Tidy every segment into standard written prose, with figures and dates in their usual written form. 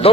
2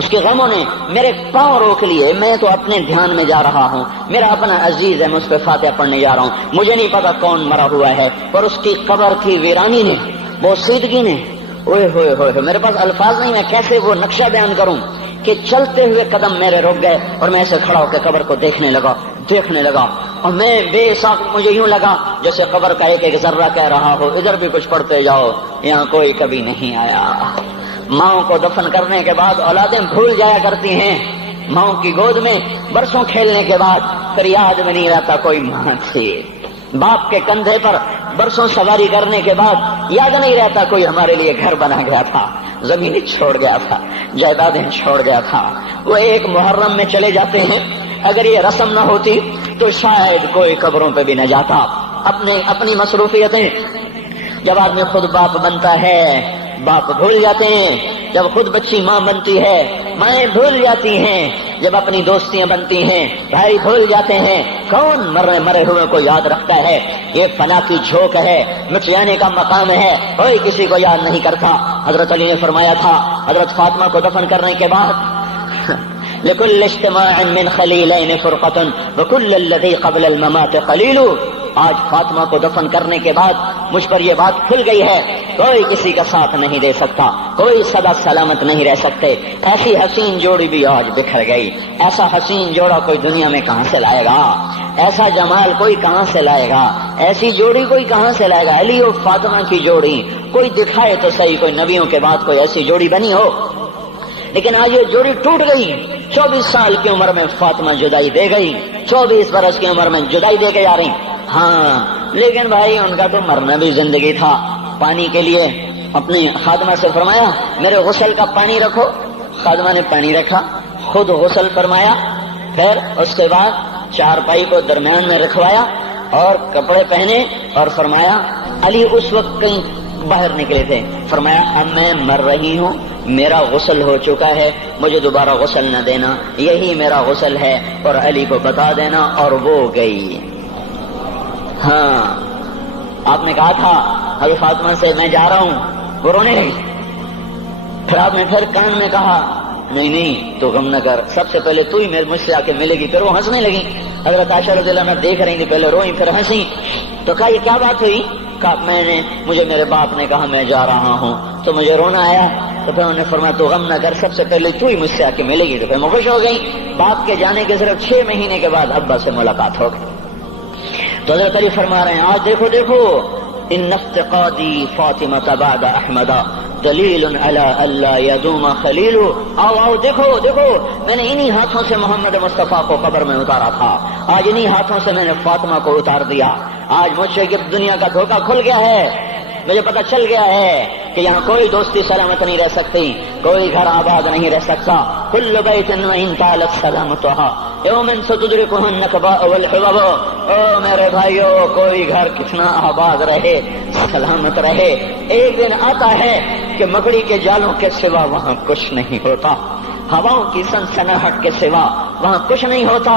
اس کے غموں نے میرے پاؤں روک لیے. میں تو اپنے دھیان میں جا رہا ہوں, میرا اپنا عزیز ہے, میں اس پہ فاتحہ پڑھنے جا رہا ہوں, مجھے نہیں پتا کون مرا ہوا ہے, اور اس کی قبر کی ویرانی نے, بوسیدگی نے, اوئے ہوئے ہوئے, میرے پاس الفاظ نہیں, میں کیسے وہ نقشہ بیان کروں کہ چلتے ہوئے قدم میرے رک گئے اور میں ایسے کھڑا ہو کے قبر کو دیکھنے لگا, اور میں بے ساکھ, مجھے یوں لگا جیسے قبر کا ایک ایک ذرہ کہہ رہا ہو ادھر بھی کچھ پڑھتے جاؤ, یہاں کوئی کبھی نہیں آیا. ماؤں کو دفن کرنے کے بعد اولادیں بھول جایا کرتی ہیں, ماؤں کی گود میں برسوں کھیلنے کے بعد پھر یاد میں نہیں رہتا کوئی ماں تھی. باپ کے کندھے پر برسوں سواری کرنے کے بعد یاد نہیں رہتا کوئی ہمارے لیے گھر بنا گیا تھا, زمین چھوڑ گیا تھا, جائیدادیں چھوڑ گیا تھا. وہ ایک محرم میں چلے جاتے ہیں, اگر یہ رسم نہ ہوتی تو شاید کوئی قبروں پہ بھی نہ جاتا. اپنی مصروفیتیں, جب آدمی خود باپ بنتا ہے باپ بھول جاتے ہیں, جب خود بچی ماں بنتی ہے مائیں بھول جاتی ہیں, جب اپنی دوستیاں بنتی ہیں بھائی بھول جاتے ہیں. کون مرے ہوئے کو یاد رکھتا ہے؟ یہ فنا کی جھوک ہے, مٹ جانے کا مقام ہے, کوئی کسی کو یاد نہیں کرتا. حضرت علی نے فرمایا تھا حضرت فاطمہ کو دفن کرنے کے بعد لكل اجتماع من خليلين فرقة وكل الذي قبل الممات قليل. آج فاطمہ کو دفن کرنے کے بعد مجھ پر یہ بات کھل گئی ہے, کوئی کسی کا ساتھ نہیں دے سکتا, کوئی سدا سلامت نہیں رہ سکتے. ایسی حسین جوڑی بھی آج بکھر گئی. ایسا حسین جوڑا کوئی دنیا میں کہاں سے لائے گا؟ ایسا جمال کوئی کہاں سے لائے گا؟ ایسی جوڑی کوئی کہاں سے لائے گا؟ علی اور فاطمہ کی جوڑی کوئی دکھائے تو صحیح, کوئی نبیوں کے بعد کوئی ایسی جوڑی بنی ہو. لیکن آج یہ جوڑی ٹوٹ گئی. 24 سال کی عمر میں فاطمہ جدائی دے گئی, 24 برس کی عمر میں جدائی دے کے جا رہی. ہاں لیکن بھائی ان کا تو مرنا بھی زندگی تھا. پانی کے لیے اپنی خادمہ سے فرمایا میرے غسل کا پانی رکھو. خادمہ نے پانی رکھا, خود غسل فرمایا, پھر اس کے بعد چارپائی کو درمیان میں رکھوایا اور کپڑے پہنے اور فرمایا. علی اس وقت کہیں باہر نکلے تھے, فرمایا اب میں مر رہی ہوں, میرا غسل ہو چکا ہے, مجھے دوبارہ غسل نہ دینا, یہی میرا غسل ہے اور علی کو بتا دینا. اور وہ گئی. ہاں آپ نے کہا تھا حضرت فاطمہ سے میں جا رہا ہوں, وہ رونے لگی. پھر آپ نے پھر کان میں کہا نہیں تو غم نہ کر, سب سے پہلے تو ہی مجھ سے آ کے ملے گی. پھر وہ ہنسنے لگی. حضرت عائشہ رضی اللہ عنہا دیکھ رہی تھی, پہلے روئی پھر ہنسی. تو کہا یہ کیا بات ہوئی؟ کہا مجھے میرے باپ نے کہا میں جا رہا ہوں تو مجھے رونا آیا. تو پھر انہوں نے فرمایا تو غم نہ کر, سب سے پہلے تو ہی مجھ سے آ کے ملے گی. تو پھر میں خوش ہو گئی. باپ کے جانے کے صرف 6 مہینے کے بعد ابا سے ملاقات ہو گئی. تو حضرت علی فرما رہے ہیں آج دیکھو ان افتقادی فاطمہ بعد احمد دلیل علی اللہ یدوم خلیل. آؤ دیکھو میں نے انہی ہاتھوں سے محمد مصطفیٰ کو قبر میں اتارا تھا, آج انہی ہاتھوں سے میں نے فاطمہ کو اتار دیا. آج مجھ سے دنیا کا دھوکہ کھل گیا ہے, مجھے پتہ چل گیا ہے کہ یہاں کوئی دوستی سلامت نہیں رہ سکتی, کوئی گھر آباد نہیں رہ سکتا. کل بیت وان طالت سلامتها یوم ستدرکہ النکباء والحبب. او میرے بھائیو, کوئی گھر کتنا آباد رہے سلامت رہے, ایک دن آتا ہے کہ مکڑی کے جالوں کے سوا وہاں کچھ نہیں ہوتا, ہواؤں کی سنسناہٹ کے سوا وہاں کچھ نہیں ہوتا.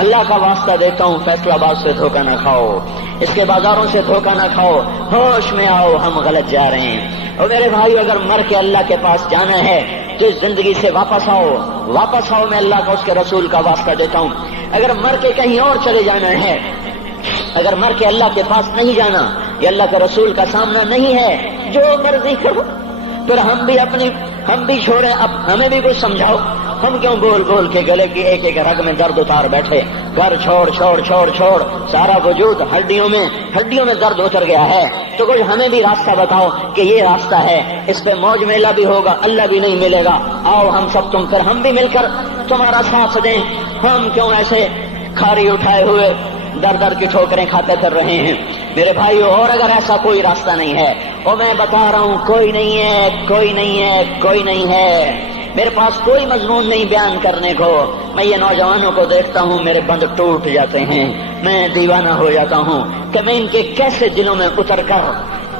اللہ کا واسطہ دیتا ہوں فیصلہ آباد سے دھوکہ نہ کھاؤ, اس کے بازاروں سے دھوکہ نہ کھاؤ, ہوش میں آؤ, ہم غلط جا رہے ہیں. اور میرے بھائیو اگر مر کے اللہ کے پاس جانا ہے تو اس زندگی سے واپس آؤ, میں اللہ کا اس کے رسول کا واسطہ دیتا ہوں. اگر مر کے کہیں اور چلے جانا ہے, اگر مر کے اللہ کے پاس نہیں جانا, یہ اللہ کے رسول کا سامنا نہیں ہے, جو مرضی کرو. پھر ہم بھی چھوڑیں, اب ہمیں بھی کچھ سمجھاؤ. ہم کیوں بول کے گلے کی ایک ایک رگ میں درد اتار بیٹھے؟ گھر چھوڑ سارا وجود ہڈیوں میں درد اتر گیا ہے. تو کچھ ہمیں بھی راستہ بتاؤ کہ یہ راستہ ہے, اس پہ موج میلہ بھی ہوگا, اللہ بھی نہیں ملے گا. آؤ ہم سب تم کر ہم بھی مل کر تمہارا ساتھ دیں. ہم کیوں ایسے کھاری اٹھائے ہوئے در کی ٹھوکریں کھاتے پھر رہے ہیں میرے بھائیو؟ اور اگر ایسا کوئی راستہ نہیں ہے, اور میں بتا رہا ہوں کوئی نہیں ہے, میرے پاس کوئی مضمون نہیں بیان کرنے کو. میں یہ نوجوانوں کو دیکھتا ہوں, میرے بند ٹوٹ جاتے ہیں, میں دیوانہ ہو جاتا ہوں کہ میں ان کے کیسے دلوں میں اتر کر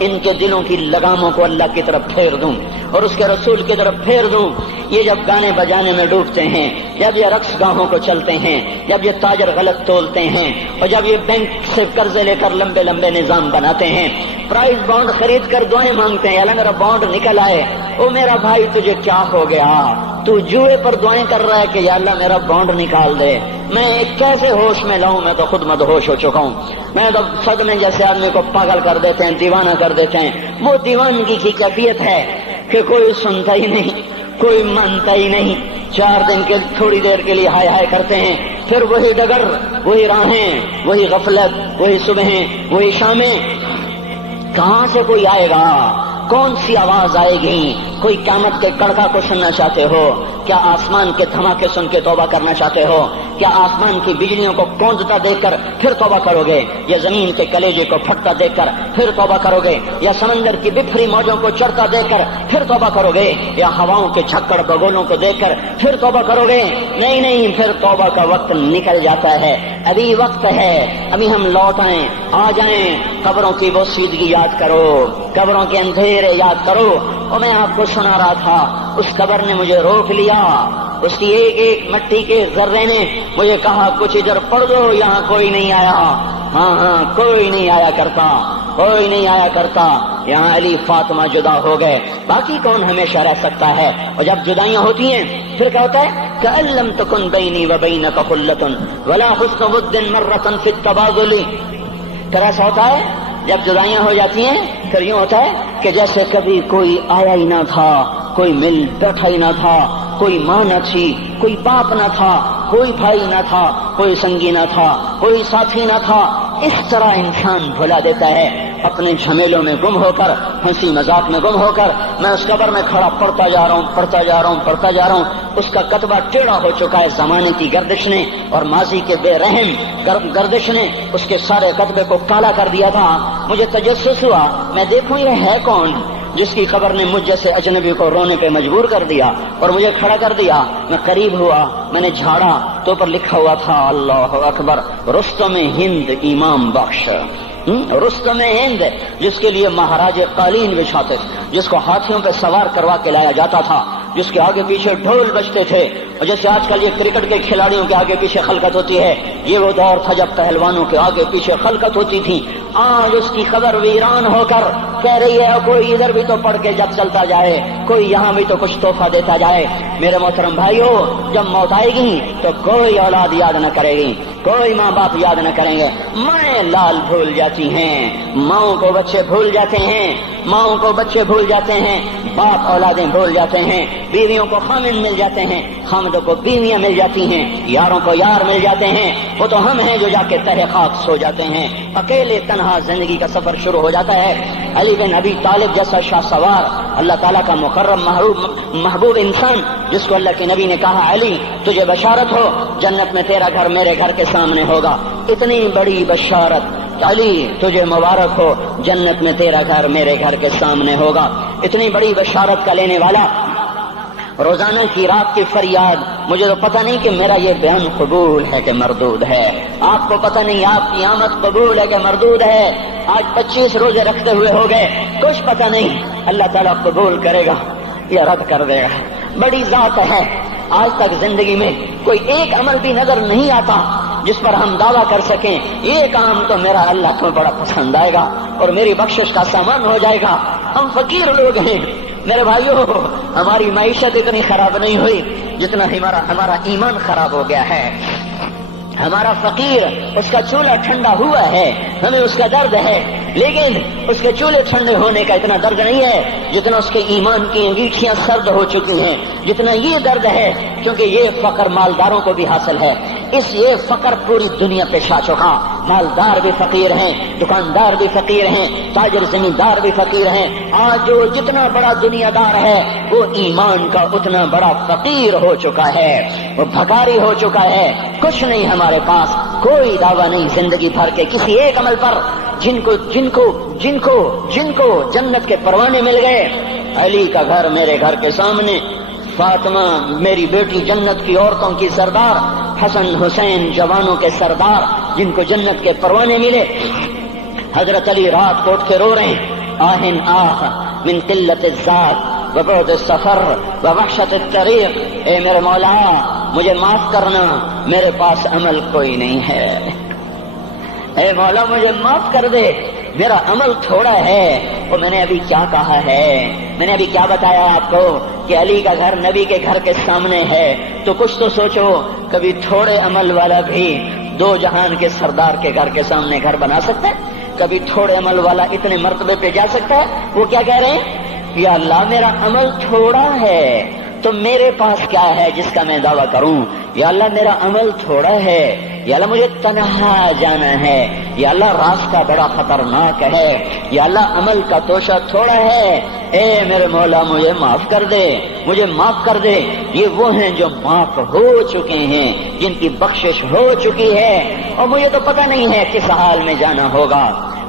ان کے دلوں کی لگاموں کو اللہ کی طرف پھیر دوں اور اس کے رسول کی طرف پھیر دوں. یہ جب گانے بجانے میں ڈوبتے ہیں, جب یہ رقص گاہوں کو چلتے ہیں, جب یہ تاجر غلط تولتے ہیں, اور جب یہ بینک سے قرضے لے کر لمبے نظام بناتے ہیں, پرائز بانڈ خرید کر دعائیں مانگتے ہیں اللہ میرا بانڈ نکل آئے. او میرا بھائی تجھے کیا ہو گیا؟ تو جوئے پر دعائیں کر رہا ہے کہ یا اللہ میرا بانڈ نکال دے، میں کیسے ہوش میں لاؤں، میں تو خود مدہوش ہو چکا ہوں، میں تو صدمے جیسے آدمی کو پاگل کر دیتے ہیں، دیوانہ کر دیتے ہیں۔ وہ دیوانگی کی کیفیت ہے کہ کوئی سنتا ہی نہیں، کوئی مانتا ہی نہیں، 4 دن کے تھوڑی دیر کے لیے ہائے ہائے کرتے ہیں، پھر وہی ڈگر، وہی راہیں، وہی غفلت، وہی صبحیں، وہی شامیں۔ کہاں سے کوئی آئے گا؟ کون سی آواز آئے گی؟ کوئی قیامت کے کڑکا کو سننا چاہتے ہو؟ کیا آسمان کے دھماکے سن کے توبہ کرنا چاہتے ہو؟ کیا آسمان کی بجلیوں کو کونجتا دیکھ کر پھر توبہ کرو گے، یا زمین کے کلیجے کو پھٹتا دیکھ کر پھر توبہ کرو گے، یا سمندر کی بکھری موجوں کو چڑھتا دیکھ کر پھر توبہ کرو گے، یا ہواؤں کے چھکڑ بگولوں کو دیکھ کر پھر توبہ کرو گے؟ نہیں نہیں، پھر توبہ کا وقت نکل جاتا ہے، ابھی وقت ہے، ابھی ہم لوٹ آئیں، آ جائیں، قبروں کی وہ سیدگی یاد کرو، قبروں کے اندھیرے یاد کرو۔ اور میں آپ کو سنا رہا تھا، اس قبر نے مجھے روک لیا، اس کی ایک ایک مٹی کے ذرے نے مجھے کہا کچھ ادھر پڑھ دو، یہاں کوئی نہیں آیا۔ ہاں کوئی نہیں آیا کرتا، کوئی نہیں آیا کرتا، یہاں علی فاطمہ جدا ہو گئے، باقی کون ہمیشہ رہ سکتا ہے؟ اور جب جدائیاں ہوتی ہیں پھر کیا ہوتا ہے؟ کأن لم تکن بینی وبینک خلۃ ولا حسن ود مرۃ فی التبادل۔ پھر ایسا ہوتا ہے جب جدائیاں ہو جاتی ہیں پھر یوں ہوتا ہے کہ جیسے کبھی کوئی آیا ہی نہ تھا، کوئی مل بیٹھا ہی نہ تھا، کوئی ماں نہ تھی، کوئی باپ نہ تھا، کوئی بھائی نہ تھا، کوئی سنگی نہ تھا، کوئی ساتھی نہ تھا۔ اس طرح انسان بھلا دیتا ہے، اپنے جھمیلوں میں گم ہو کر، ہنسی مذاق میں گم ہو کر۔ میں اس قبر میں کھڑا پڑھتا جا رہا ہوں، پڑھتا جا رہا ہوں، پڑھتا جا رہا ہوں، اس کا کتبہ ٹیڑھا ہو چکا ہے زمانے کی گردش نے اور ماضی کے بے رحم گردش نے اس کے سارے کتبے کو کالا کر دیا تھا۔ مجھے تجسس ہوا، میں دیکھوں یہ ہے کون جس کی خبر نے مجھ جیسے اجنبی کو رونے پہ مجبور کر دیا اور مجھے کھڑا کر دیا۔ میں قریب ہوا، میں نے جھاڑا تو پر لکھا ہوا تھا اللہ اکبر، رستم ہند امام بخش۔ رستم ہند، جس کے لیے مہاراج قالین بچھاتے، جس کو ہاتھیوں پہ سوار کروا کے لایا جاتا تھا، جس کے آگے پیچھے ڈھول بجتے تھے، اور جیسے آج کل یہ کرکٹ کے کھلاڑیوں کے آگے پیچھے خلقت ہوتی ہے، یہ وہ دور تھا جب پہلوانوں کے آگے پیچھے خلقت ہوتی تھی۔ آج اس کی خبر ویران ہو کر کہہ رہی ہے کوئی ادھر بھی تو پڑھ کے جب چلتا جائے، کوئی یہاں بھی تو کچھ تحفہ دیتا جائے۔ میرے محترم بھائیو، جب موت آئے گی تو کوئی اولاد یاد نہ کرے گی، کوئی ماں باپ یاد نہ کریں گے، مائیں لال بھول جاتی ہیں، ماؤں کو بچے بھول جاتے ہیں، ماؤں کو بچے بھول جاتے ہیں، باپ اولادیں بھول جاتے ہیں، بیویوں کو خامن مل جاتے ہیں، خامدوں کو بیویاں مل جاتی ہیں، یاروں کو یار مل جاتے ہیں۔ وہ تو ہم ہیں جو جا کے تہہ خاک سو جاتے ہیں، اکیلے تنہا زندگی کا سفر شروع ہو جاتا ہے۔ علی بن ابی طالب جیسا شاہ سوار، اللہ تعالیٰ کا مکرم محبوب انسان، جس کو اللہ کے نبی نے کہا علی تجھے بشارت ہو، جنت میں تیرا گھر میرے گھر کے سامنے ہوگا، اتنی بڑی بشارت، علی تجھے مبارک ہو، جنت میں تیرا گھر میرے گھر کے سامنے ہوگا۔ اتنی بڑی بشارت کا لینے والا، روزانہ کی رات کی فریاد، مجھے تو پتہ نہیں کہ میرا یہ بیان قبول ہے کہ مردود ہے، آپ کو پتہ نہیں آپ کی آمد قبول ہے کہ مردود ہے۔ آج 25 روزے رکھتے ہوئے ہو گئے، کچھ پتہ نہیں اللہ تعالیٰ قبول کرے گا یا رد کر دے گا، بڑی ذات ہے۔ آج تک زندگی میں کوئی ایک عمل بھی نظر نہیں آتا جس پر ہم دعویٰ کر سکیں یہ کام تو میرا اللہ کو بڑا پسند آئے گا اور میری بخشش کا سامان ہو جائے گا۔ ہم فقیر لوگ ہیں میرے بھائیو، ہماری معیشت اتنی خراب نہیں ہوئی جتنا ہمارا ایمان خراب ہو گیا ہے۔ ہمارا فقیر، اس کا چولہا ٹھنڈا ہوا ہے، ہمیں اس کا درد ہے، لیکن اس کے چولہے ٹھنڈے ہونے کا اتنا درد نہیں ہے جتنا اس کے ایمان کی انگیٹھیاں سرد ہو چکی ہیں، جتنا یہ درد ہے، کیونکہ یہ فقر مالداروں کو بھی حاصل ہے۔ یہ فقر پوری دنیا پہ چھا چکا، مالدار بھی فقیر ہیں، دکاندار بھی فقیر ہیں، تاجر زمیندار بھی فقیر ہیں۔ آج جو جتنا بڑا دنیا دار ہے وہ ایمان کا اتنا بڑا فقیر ہو چکا ہے، وہ بھکاری ہو چکا ہے۔ کچھ نہیں ہمارے پاس، کوئی دعویٰ نہیں زندگی بھر کے کسی ایک عمل پر، جن کو جنت کے پروانے مل گئے۔ علی کا گھر میرے گھر کے سامنے، فاطمہ میری بیٹی جنت کی عورتوں کی سردار، حسن حسین جوانوں کے سردار جن کو جنت کے پروانے ملے۔ حضرت علی رات کو اٹھ کے رو رہے ہیں، آہن آہ من قلت الذات وبعد السفر ووحشت الطریق، اے میرے مولا مجھے معاف کرنا، میرے پاس عمل کوئی نہیں ہے، اے مولا مجھے معاف کر دے، میرا عمل تھوڑا ہے، اور میں نے ابھی کیا کہا ہے، میں نے ابھی کیا بتایا آپ کو کہ علی کا گھر نبی کے گھر کے سامنے ہے، تو کچھ تو سوچو، کبھی تھوڑے عمل والا بھی دو جہان کے سردار کے گھر کے سامنے گھر بنا سکتا ہے؟ کبھی تھوڑے عمل والا اتنے مرتبے پہ جا سکتا ہے؟ وہ کیا کہہ رہے ہیں، یا اللہ میرا عمل تھوڑا ہے تو میرے پاس کیا ہے جس کا میں دعویٰ کروں؟ یا اللہ میرا عمل تھوڑا ہے، یا اللہ مجھے تنہا جانا ہے، یا اللہ راستہ بڑا خطرناک ہے، یا اللہ عمل کا توشہ تھوڑا ہے، اے میرے مولا مجھے معاف کر دے، مجھے معاف کر دے۔ یہ وہ ہیں جو معاف ہو چکے ہیں، جن کی بخشش ہو چکی ہے، اور مجھے تو پتہ نہیں ہے کس حال میں جانا ہوگا،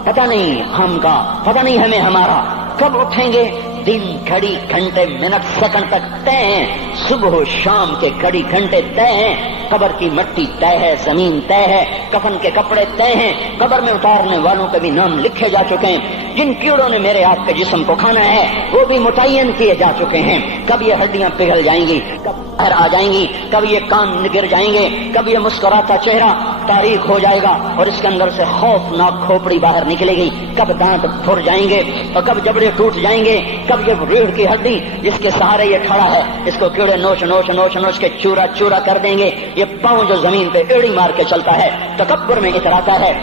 پتہ نہیں ہم کا، پتہ نہیں ہمیں ہمارا کب اٹھیں گے، دن گھڑی گھنٹے منٹ سیکنڈ تک طے ہیں، صبح و شام کے گھڑی گھنٹے طے ہیں، قبر کی مٹی طے ہے، زمین طے ہے، کفن کے کپڑے طے ہیں، قبر میں اتارنے والوں کے بھی نام لکھے جا چکے ہیں، جن کیڑوں نے میرے آپ کے جسم کو کھانا ہے وہ بھی متعین کیے جا چکے ہیں، کب یہ ہڈیاں پگھل جائیں گی، کب باہر آ جائیں گی، کب یہ کان گر جائیں گے، کب یہ مسکراتا چہرہ تاریخ ہو جائے گا اور اس کے اندر سے خوفناک کھوپڑی باہر نکلے گی، کب دانت پھر جائیں گے اور کب جبڑے ٹوٹ جائیں گے، کب یہ ریڑھ کی ہڈی جس کے سہارے یہ کھڑا ہے اس کو کیڑے نوچ نوچ نوچ نوچ کے چورا چورا کر دیں گے، یہ پاؤں جو زمین پہ ایڑی مار کے چلتا ہے تکبر میں اتراتا ہے،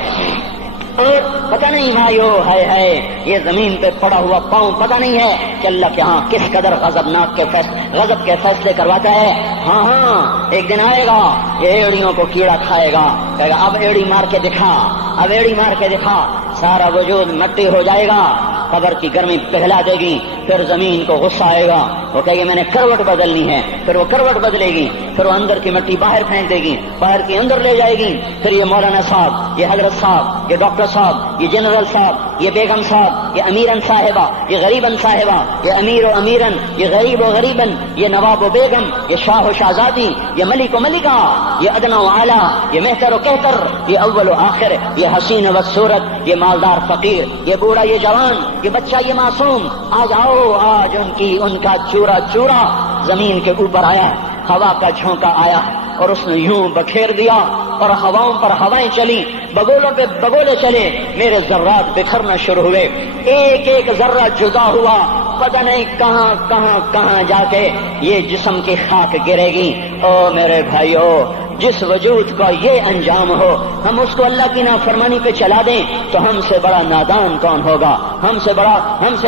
اور پتہ نہیں بھائیو ہے یہ زمین پہ پڑا ہوا پاؤں پتہ نہیں ہے کہ اللہ کے ہاں کس قدر غضب کے فیصلے کرواتا ہے۔ ہاں ایک دن آئے گا یہ ایڑیوں کو کیڑا کھائے گا، کہے گا اب ایڑی مار کے دکھا، اب ایڑی مار کے دکھا، سارا وجود مٹی ہو جائے گا، قبر کی گرمی پگھلا دے گی، پھر زمین کو غصہ آئے گا، وہ کہے گی میں نے کروٹ بدلنی ہے، پھر وہ کروٹ بدلے گی، پھر وہ اندر کی مٹی باہر پھینک دے گی، باہر کی اندر لے جائے گی، پھر یہ مولانا صاحب، یہ حضرت صاحب، یہ ڈاکٹر صاحب، یہ جنرل صاحب، یہ بیگم صاحب، یہ امیرن صاحبہ، یہ غریبن صاحبہ، یہ امیر و امیرن، یہ غریب و غریبن، یہ نواب و بیگم، یہ شاہ و شہزادی، یہ ملک و ملکہ، یہ ادنا و اعلیٰ، یہ مہتر و کہتر، یہ اول و آخر، یہ حسین و صورت، یہ مالدار فقیر، یہ بوڑھا یہ جوان، یہ بچہ یہ معصوم، آج آؤ، آج ان کا چورا چورا زمین کے اوپر آیا، ہوا کا جھونکا آیا اور اس نے یوں بکھیر دیا اور ہواؤں پر ہوائیں چلی، بگولوں پہ بگولے چلے، میرے ذرات بکھرنا شروع ہوئے، ایک ایک ذرہ جدا ہوا، پتہ نہیں کہاں کہاں کہاں جا کے یہ جسم کی خاک گرے گی۔ او میرے بھائیو، جس وجود کا یہ انجام ہو، ہم اس کو اللہ کی نافرمانی پہ چلا دیں تو ہم سے بڑا نادان کون ہوگا، ہم سے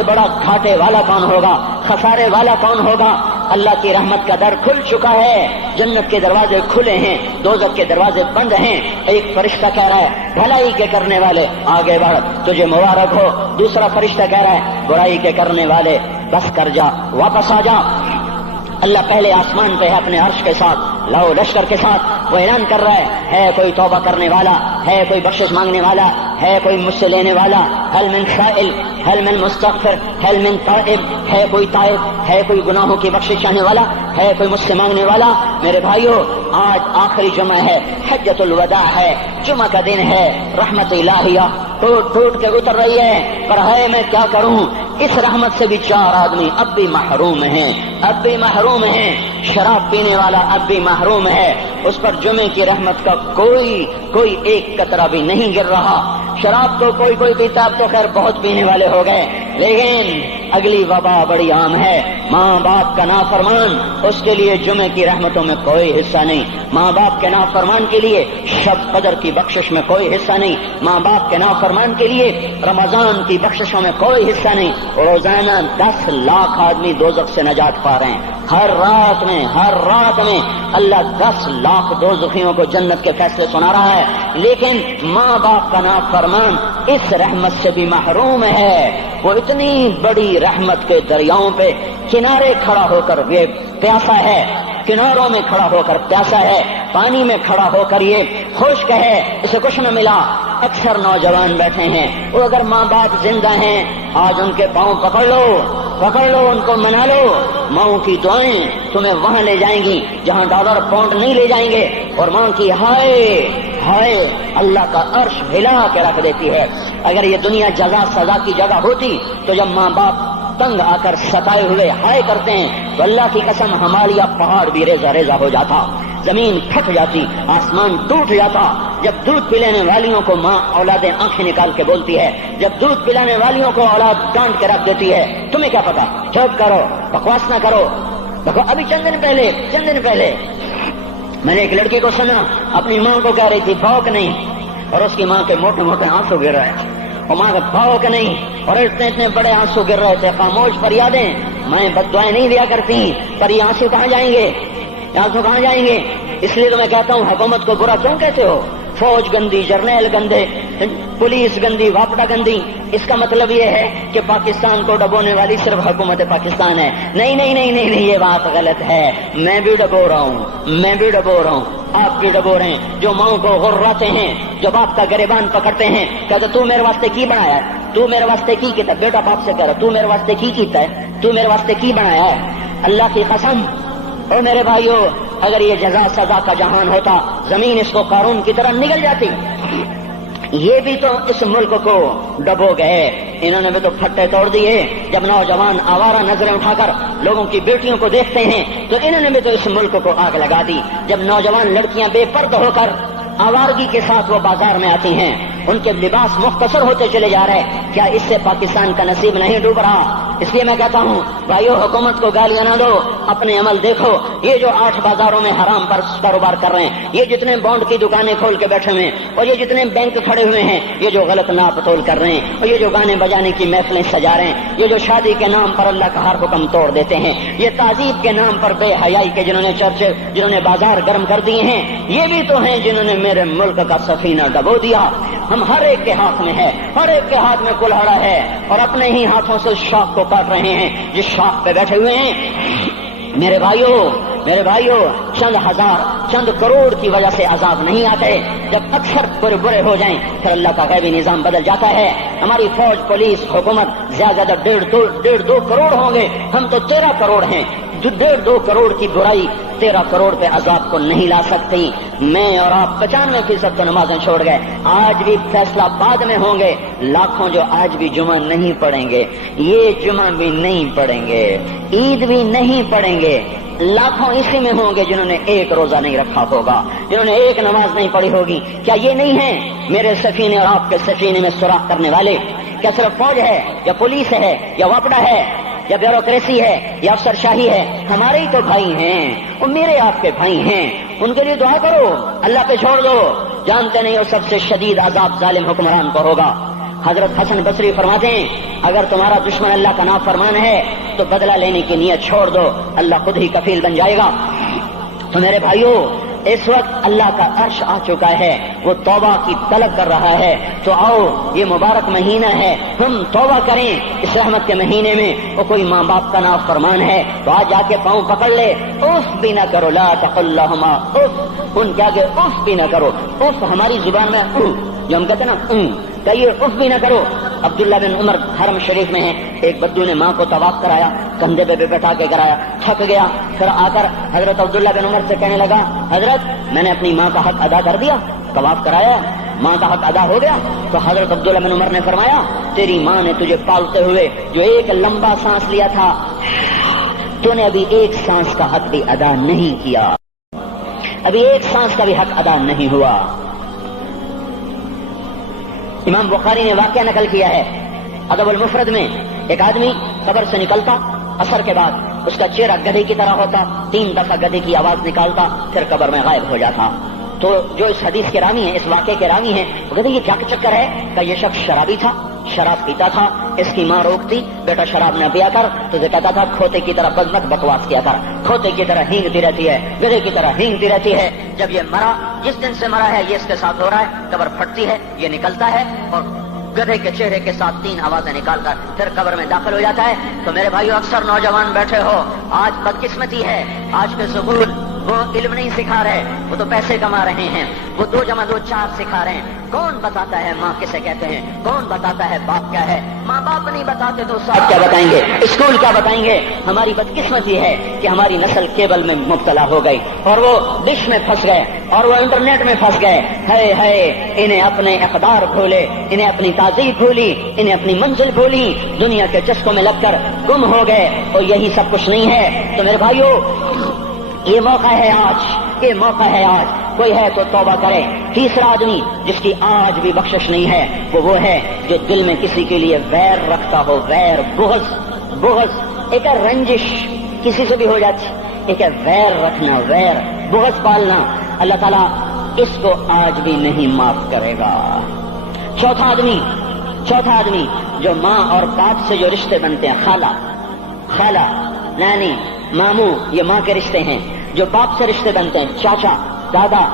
بڑا گھاٹے والا کون ہوگا، خسارے والا کون ہوگا۔ اللہ کی رحمت کا در کھل چکا ہے، جنت کے دروازے کھلے ہیں، دوزخ کے دروازے بند ہیں۔ ایک فرشتہ کہہ رہا ہے بھلائی کے کرنے والے آگے بڑھ، تجھے مبارک ہو، دوسرا فرشتہ کہہ رہا ہے برائی کے کرنے والے بس کر جا، واپس آ جا۔ اللہ پہلے آسمان پہ ہے اپنے عرش کے ساتھ، لاؤ لشکر کے ساتھ، وہ اعلان کر رہا ہے کوئی توبہ کرنے والا، ہے کوئی بخشش مانگنے والا، ہے کوئی مجھ سے لینے والا، هل من سائل، هل من مستغفر، هل من تائب، ہے کوئی تائب، ہے کوئی گناہوں کی بخشش چاہنے والا، ہے کوئی مجھ سے مانگنے والا۔ میرے بھائیو، آج آخری جمعہ ہے، حجۃ الوداع ہے، جمعہ کا دن ہے، رحمت الہیہ ٹوٹ ٹوٹ کے اتر رہی ہے، پر ہے میں کیا کروں، اس رحمت سے بھی 4 آدمی اب بھی محروم ہیں، اب بھی محروم ہیں۔ شراب پینے والا اب بھی محروم ہے، اس پر جمعے کی رحمت کا کوئی ایک قطرہ بھی نہیں گر رہا۔ شراب تو کوئی پیتا، اب تو خیر بہت پینے والے ہو گئے، لیکن اگلی وبا بڑی عام ہے، ماں باپ کا نافرمان، اس کے لیے جمعے کی رحمتوں میں کوئی حصہ نہیں، ماں باپ کے نافرمان کے لیے شب قدر کی بخشش میں کوئی حصہ نہیں، ماں باپ کے نافرمان کے لیے رمضان کی بخششوں میں کوئی حصہ نہیں۔ روزانہ 10 لاکھ آدمی دوزخ سے نجات پا رہے ہیں، ہر رات میں اللہ 10 لاکھ دوزخیوں کو جنت کے فیصلے سنا رہا ہے، لیکن ماں باپ کا نافرمان اس رحمت سے بھی محروم ہے۔ وہ اتنی بڑی رحمت کے دریاؤں پہ کنارے کھڑا ہو کر یہ پیاسا ہے، کناروں میں کھڑا ہو کر پیاسا ہے، پانی میں کھڑا ہو کر یہ خشک ہے، اسے کچھ نہ ملا۔ اکثر نوجوان بیٹھے ہیں، وہ اگر ماں باپ زندہ ہیں آج ان کے پاؤں پکڑ لو، ان کو منا لو، ماں کی دعائیں تمہیں وہاں لے جائیں گی جہاں ڈالر پاؤنڈ نہیں لے جائیں گے، اور ماں کی ہائے اللہ کا عرش ہلا کے رکھ دیتی ہے۔ اگر یہ دنیا جزا سزا کی جگہ ہوتی تو جب ماں باپ تنگ آ کر ستائے ہوئے ہائے کرتے ہیں تو اللہ کی قسم ہمالیہ پہاڑ بھی ریزہ ریزہ ہو جاتا، زمین پھٹ جاتی، آسمان ٹوٹ جاتا۔ جب دودھ پلانے والیوں کو ماں اولادیں آنکھیں نکال کے بولتی ہے، جب دودھ پلانے والیوں کو اولاد ڈانٹ کے رکھ دیتی ہے، تمہیں کیا پتا، چپ کرو، بکواس نہ کرو۔ دیکھو ابھی چند دن پہلے میں نے ایک لڑکی کو سنا اپنی ماں کو کہہ رہی تھی بھوک نہیں، اور اس کی ماں کے موٹے موٹے آنسو گر رہے تھے، اور ماں کا بھوک نہیں، اور اتنے بڑے آنسو گر رہے تھے۔ خاموش فریادیں، میں بد دعائیں نہیں دیا کرتی، پر یہ آنسو کہاں جائیں گے، آنسو کہاں جائیں گے؟ اس لیے تو میں کہتا ہوں حکومت کو برا کیوں کہتے ہو؟ فوج گندی، جرنیل گندے، پولیس گندی، واپڈا گندی، اس کا مطلب یہ ہے کہ پاکستان کو ڈبونے والی صرف حکومت پاکستان ہے۔ نہیں، یہ بات غلط ہے۔ میں بھی ڈبو رہا ہوں، آپ بھی ڈبو رہے ہیں، جو ماں کو غراتے ہیں، جو باپ کا گریبان پکڑتے ہیں، کہتے تو میرے واسطے کی بنایا ہے، تو میرے واسطے کی کیتا ہے؟ بیٹا باپ سے کہہ رہا تو میرے واسطے کی کیتا ہے، تو میرے واسطے کی بنایا ہے؟ اللہ کی قسم، اور میرے بھائیوں، اگر یہ جزا سزا کا جہان ہوتا، زمین اس کو قارون کی طرح نگل جاتی۔ یہ بھی تو اس ملک کو ڈبو گئے، انہوں نے بھی تو پھٹے توڑ دیے۔ جب نوجوان آوارہ نظریں اٹھا کر لوگوں کی بیٹیوں کو دیکھتے ہیں تو انہوں نے بھی تو اس ملک کو آگ لگا دی۔ جب نوجوان لڑکیاں بے پردہ ہو کر آوارگی کے ساتھ وہ بازار میں آتی ہیں، ان کے لباس مختصر ہوتے چلے جا رہے، کیا اس سے پاکستان کا نصیب نہیں ڈوب رہا؟ اس لیے میں کہتا ہوں بھائیو، حکومت کو گالیاں نہ دو، اپنے عمل دیکھو۔ یہ جو 8 بازاروں میں حرام پر کاروبار کر رہے ہیں، یہ جتنے بانڈ کی دکانیں کھول کے بیٹھے ہوئے ہیں، اور یہ جتنے بینک کھڑے ہوئے ہیں، یہ جو غلط ناپ تول کر رہے ہیں، اور یہ جو گانے بجانے کی محفلیں سجا رہے ہیں، یہ جو شادی کے نام پر اللہ کا ہر حکم توڑ دیتے ہیں، یہ تعذیب کے نام پر بے حیائی کے جنہوں نے بازار گرم کر دیے ہیں، یہ بھی تو ہیں جنہوں نے میرے ملک کا سفینہ ڈبو دیا۔ ہم ہر ایک کے ہاتھ میں ہے، ہر ایک کے ہاتھ میں کلہاڑا ہے، اور اپنے ہی ہاتھوں سے اس شاخ کو کاٹ رہے ہیں جس شاخ پہ بیٹھے ہوئے ہیں۔ میرے بھائیوں، چند ہزار، چند کروڑ کی وجہ سے عذاب نہیں آتے۔ جب اکثر برے ہو جائیں پھر اللہ کا غیبی نظام بدل جاتا ہے۔ ہماری فوج، پولیس، حکومت زیادہ 1.5-2 کروڑ ہوں گے، ہم تو 13 کروڑ ہیں۔ 1.5-2 کروڑ کی برائی 13 کروڑ پہ عذاب کو نہیں لا سکتی۔ میں اور آپ 95% تو نمازیں چھوڑ گئے، آج بھی فیصلہ بعد میں ہوں گے۔ لاکھوں جو آج بھی جمعہ نہیں پڑھیں گے، یہ جمعہ بھی نہیں پڑھیں گے، عید بھی نہیں پڑھیں گے، لاکھوں اسی میں ہوں گے جنہوں نے ایک روزہ نہیں رکھا ہوگا، جنہوں نے ایک نماز نہیں پڑھی ہوگی۔ کیا یہ نہیں ہے میرے سفینے اور آپ کے سفینے میں سوراخ کرنے والے؟ کیا صرف فوج ہے یا پولیس ہے یا وپڈا ہے یا بیوروکریسی ہے یا افسر شاہی ہے؟ ہمارے ہی تو بھائی ہیں، وہ میرے آپ کے بھائی ہیں، ان کے لیے دعا کرو، اللہ پہ چھوڑ دو۔ جانتے نہیں وہ سب سے شدید عذاب ظالم حکمران کو ہوگا۔ حضرت حسن بصری فرماتے ہیں اگر تمہارا دشمن اللہ کا نافرمان ہے تو بدلہ لینے کی نیت چھوڑ دو، اللہ خود ہی کفیل بن جائے گا۔ تو میرے بھائیوں، اس وقت اللہ کا عرش آ چکا ہے، وہ توبہ کی طلب کر رہا ہے۔ تو آؤ، یہ مبارک مہینہ ہے، ہم توبہ کریں اس رحمت کے مہینے میں۔ وہ کوئی ماں باپ کا نافرمان ہے تو آج جا کے پاؤں پکڑ لے، اف بھی نہ کرو، لا تقل لہما اف، ان کے آگے اف بھی نہ کرو۔ اف ہماری زبان میں جو ہم کہتے ہیں نا، کہیے اف بھی نہ کرو۔ عبداللہ بن عمر حرم شریف میں ہے، ایک بدو نے ماں کو طواف کرایا، کندھے پہ بٹھا کے کرایا، تھک گیا، پھر آ کر حضرت عبداللہ بن عمر سے کہنے لگا حضرت میں نے اپنی ماں کا حق ادا کر دیا، طواف کرایا، ماں کا حق ادا ہو گیا؟ تو حضرت عبداللہ بن عمر نے فرمایا تیری ماں نے تجھے پالتے ہوئے جو ایک لمبا سانس لیا تھا، تو نے ابھی ایک سانس کا حق بھی ادا نہیں کیا، ابھی ایک سانس کا بھی حق ادا نہیں ہوا۔ امام بخاری نے واقعہ نقل کیا ہے ادب المفرد میں، ایک آدمی قبر سے نکلتا، عصر کے بعد اس کا چہرہ گدھے کی طرح ہوتا، 3 دفعہ گدھے کی آواز نکالتا، پھر قبر میں غائب ہو جاتا۔ تو جو اس حدیث کے راوی ہیں، اس واقعے کے راوی ہیں، وہ کہتے ہیں یہ کیا چکر ہے؟ کہ یہ شخص شرابی تھا، شراب پیتا تھا، اس کی ماں روکتی بیٹا شراب نہ پیا کر، تو یہ کہتا تھا کھوتے کی طرح بزمت بکواس کیا کر، کھوتے کی طرح ہینگتی رہتی ہے، گدھے کی طرح ہینگتی رہتی ہے۔ جب یہ مرا، جس دن سے مرا ہے یہ اس کے ساتھ ہو رہا ہے، قبر پھٹتی ہے، یہ نکلتا ہے اور گدھے کے چہرے کے ساتھ 3 آوازیں نکال کر پھر قبر میں داخل ہو جاتا ہے۔ تو میرے بھائیو، اکثر نوجوان بیٹھے ہو، آج بدقسمتی ہے، آج کے سکول وہ علم نہیں سکھا رہے، وہ تو پیسے کما رہے ہیں، وہ 2 + 2 4 سکھا رہے ہیں۔ کون بتاتا ہے ماں کسے کہتے ہیں؟ کون بتاتا ہے باپ کیا ہے؟ ماں باپ نہیں بتاتے تو استاد کیا بتائیں گے؟ اسکول کیا بتائیں گے؟ ہماری بدقسمتی ہے کہ ہماری نسل کیبل میں مبتلا ہو گئی، اور وہ ڈش میں پھنس گئے، اور وہ انٹرنیٹ میں پھنس گئے۔ ہے انہیں اپنے اقدار بھولے، انہیں اپنی تہذیب بھولی، انہیں اپنی منزل بھولی، دنیا کے چسکوں میں لگ کر گم ہو گئے، اور یہی سب کچھ نہیں ہے۔ تو میرے بھائیو، یہ موقع ہے آج، یہ موقع ہے آج، کوئی ہے تو توبہ کرے۔ تیسرا آدمی جس کی آج بھی بخشش نہیں ہے وہ ہے جو دل میں کسی کے لیے ویر رکھتا ہو، ویر، بغض، ایک ہے رنجش کسی سے بھی ہو جاتی، ایک ہے ویر رکھنا، ویر، بغض پالنا، اللہ تعالیٰ اس کو آج بھی نہیں معاف کرے گا۔ چوتھا آدمی جو ماں اور باپ سے جو رشتے بنتے ہیں، خالہ، نانی، ماموں، یہ ماں کے رشتے ہیں، جو باپ سے رشتے بنتے ہیں، چاچا، دادا،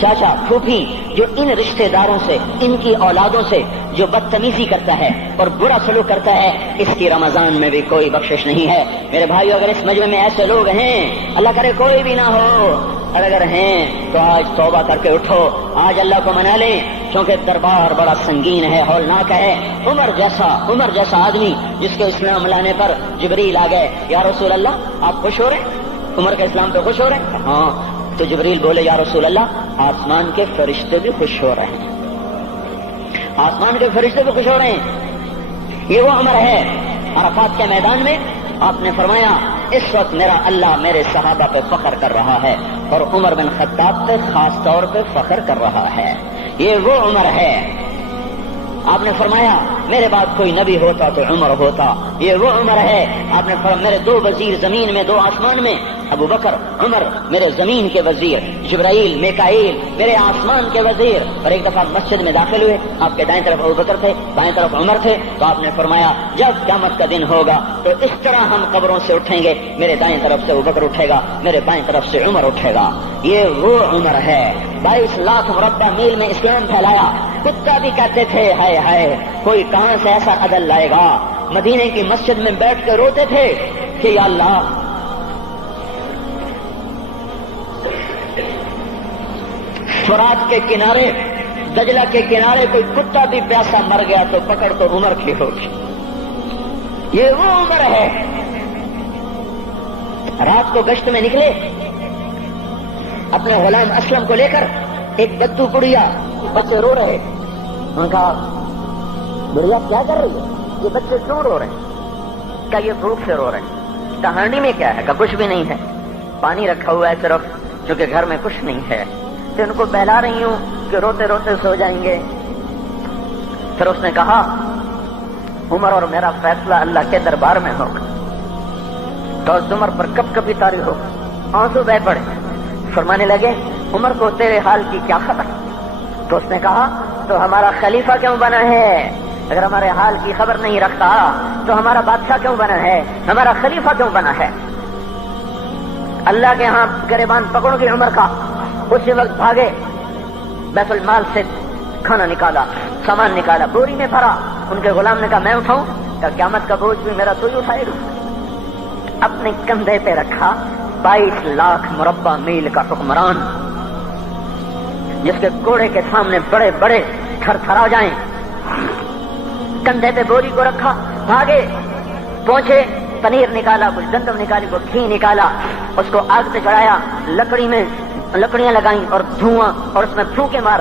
چاچا، پھوپھی، جو ان رشتے داروں سے، ان کی اولادوں سے جو بدتمیزی کرتا ہے اور برا سلوک کرتا ہے، اس کی رمضان میں بھی کوئی بخشش نہیں ہے۔ میرے بھائیو، اگر اس مجمع میں ایسے لوگ ہیں، اللہ کرے کوئی بھی نہ ہو، اور اگر ہیں تو آج توبہ کر کے اٹھو، آج اللہ کو منا لیں، کیونکہ دربار بڑا سنگین ہے، ہولناک ہے۔ عمر جیسا آدمی جس کے اسلام لانے پر جبریل آ گئے، یا رسول اللہ آپ خوش ہو رہے ہیں؟ عمر کے اسلام پہ خوش ہو رہے ہیں؟ ہاں۔ تو جبریل بولے، یا رسول اللہ آسمان کے فرشتے بھی خوش ہو رہے ہیں، آسمان کے فرشتے بھی خوش ہو رہے ہیں۔ یہ وہ عمر ہے۔ عرفات کے میدان میں آپ نے فرمایا، اس وقت میرا اللہ میرے صحابہ پہ فخر کر رہا ہے، اور عمر بن خطاب پہ خاص طور پہ فخر کر رہا ہے۔ یہ وہ عمر ہے۔ آپ نے فرمایا میرے بعد کوئی نبی ہوتا تو عمر ہوتا۔ یہ وہ عمر ہے۔ آپ نے فرمایا میرے دو وزیر زمین میں، دو آسمان میں، ابو بکر، عمر میرے زمین کے وزیر، جبرائیل، میکائیل میرے آسمان کے وزیر۔ اور ایک دفعہ مسجد میں داخل ہوئے، آپ کے دائیں طرف ابو بکر تھے، بائیں طرف عمر تھے، تو آپ نے فرمایا جب قیامت کا دن ہوگا تو اس طرح ہم قبروں سے اٹھیں گے، میرے دائیں طرف سے ابو بکر اٹھے گا، میرے بائیں طرف سے عمر اٹھے گا۔ یہ وہ عمر ہے۔ 22 لاکھ مربع میل میں اسلام پھیلایا۔ کتا بھی کہتے تھے ہائے ہائے کوئی کہاں سے ایسا عدل لائے گا۔ مدینے کی مسجد میں بیٹھ کے روتے تھے کہ یا اللہ، فرات کے کنارے، دجلہ کے کنارے کوئی کتا بھی پیاسا مر گیا تو پکڑ تو عمر کی ہوگی۔ یہ وہ عمر ہے۔ رات کو گشت میں نکلے اپنے غلام اسلم کو لے کر، ایک بدو بڑھیا، بچے رو رہے، انہوں نے کہا بڑھیا کیا کر رہی ہے؟ یہ بچے کیوں رو رہے ہیں؟ کہا یہ بھوک سے رو رہے ہیں۔ کہا ہانڈی میں کیا ہے؟ کہا کچھ بھی نہیں ہے، پانی رکھا ہوا ہے صرف، چونکہ گھر میں کچھ نہیں ہے، تو ان کو بہلا رہی ہوں کہ روتے روتے سو جائیں گے۔ پھر اس نے کہا عمر اور میرا فیصلہ اللہ کے دربار میں ہوگا۔ تو عمر پر کب کبھی تاری ہو، آنسو بہ پڑے۔ فرمانے لگے عمر کو تیرے حال کی کیا خبر؟ تو اس نے کہا تو ہمارا خلیفہ کیوں بنا ہے؟ اگر ہمارے حال کی خبر نہیں رکھتا تو ہمارا بادشاہ کیوں بنا ہے؟ ہمارا خلیفہ کیوں بنا ہے؟ اللہ کے ہاں گریبان پکڑ کے عمر کا، اسی وقت بھاگے، بیت المال سے کھانا نکالا، سامان نکالا، بوری میں بھرا۔ ان کے غلام نے کہا میں اٹھاؤں؟ کہ قیامت کا بوجھ بھی میرا تو ہی اٹھائے گا۔ اپنے کندھے پہ رکھا 22 لاکھ مربع میل کا حکمران، جس کے گھوڑے کے سامنے بڑے بڑے تھر تھرا جائیں، کندھے پہ بوری کو رکھا، بھاگے، پہنچے، پنیر نکالا، کچھ گندم نکالی، کچھ گھی نکالا، اس کو آگ پہ چڑھایا، لکڑی میں لکڑیاں لگائیں اور دھواں، اور اس میں پھونکے مار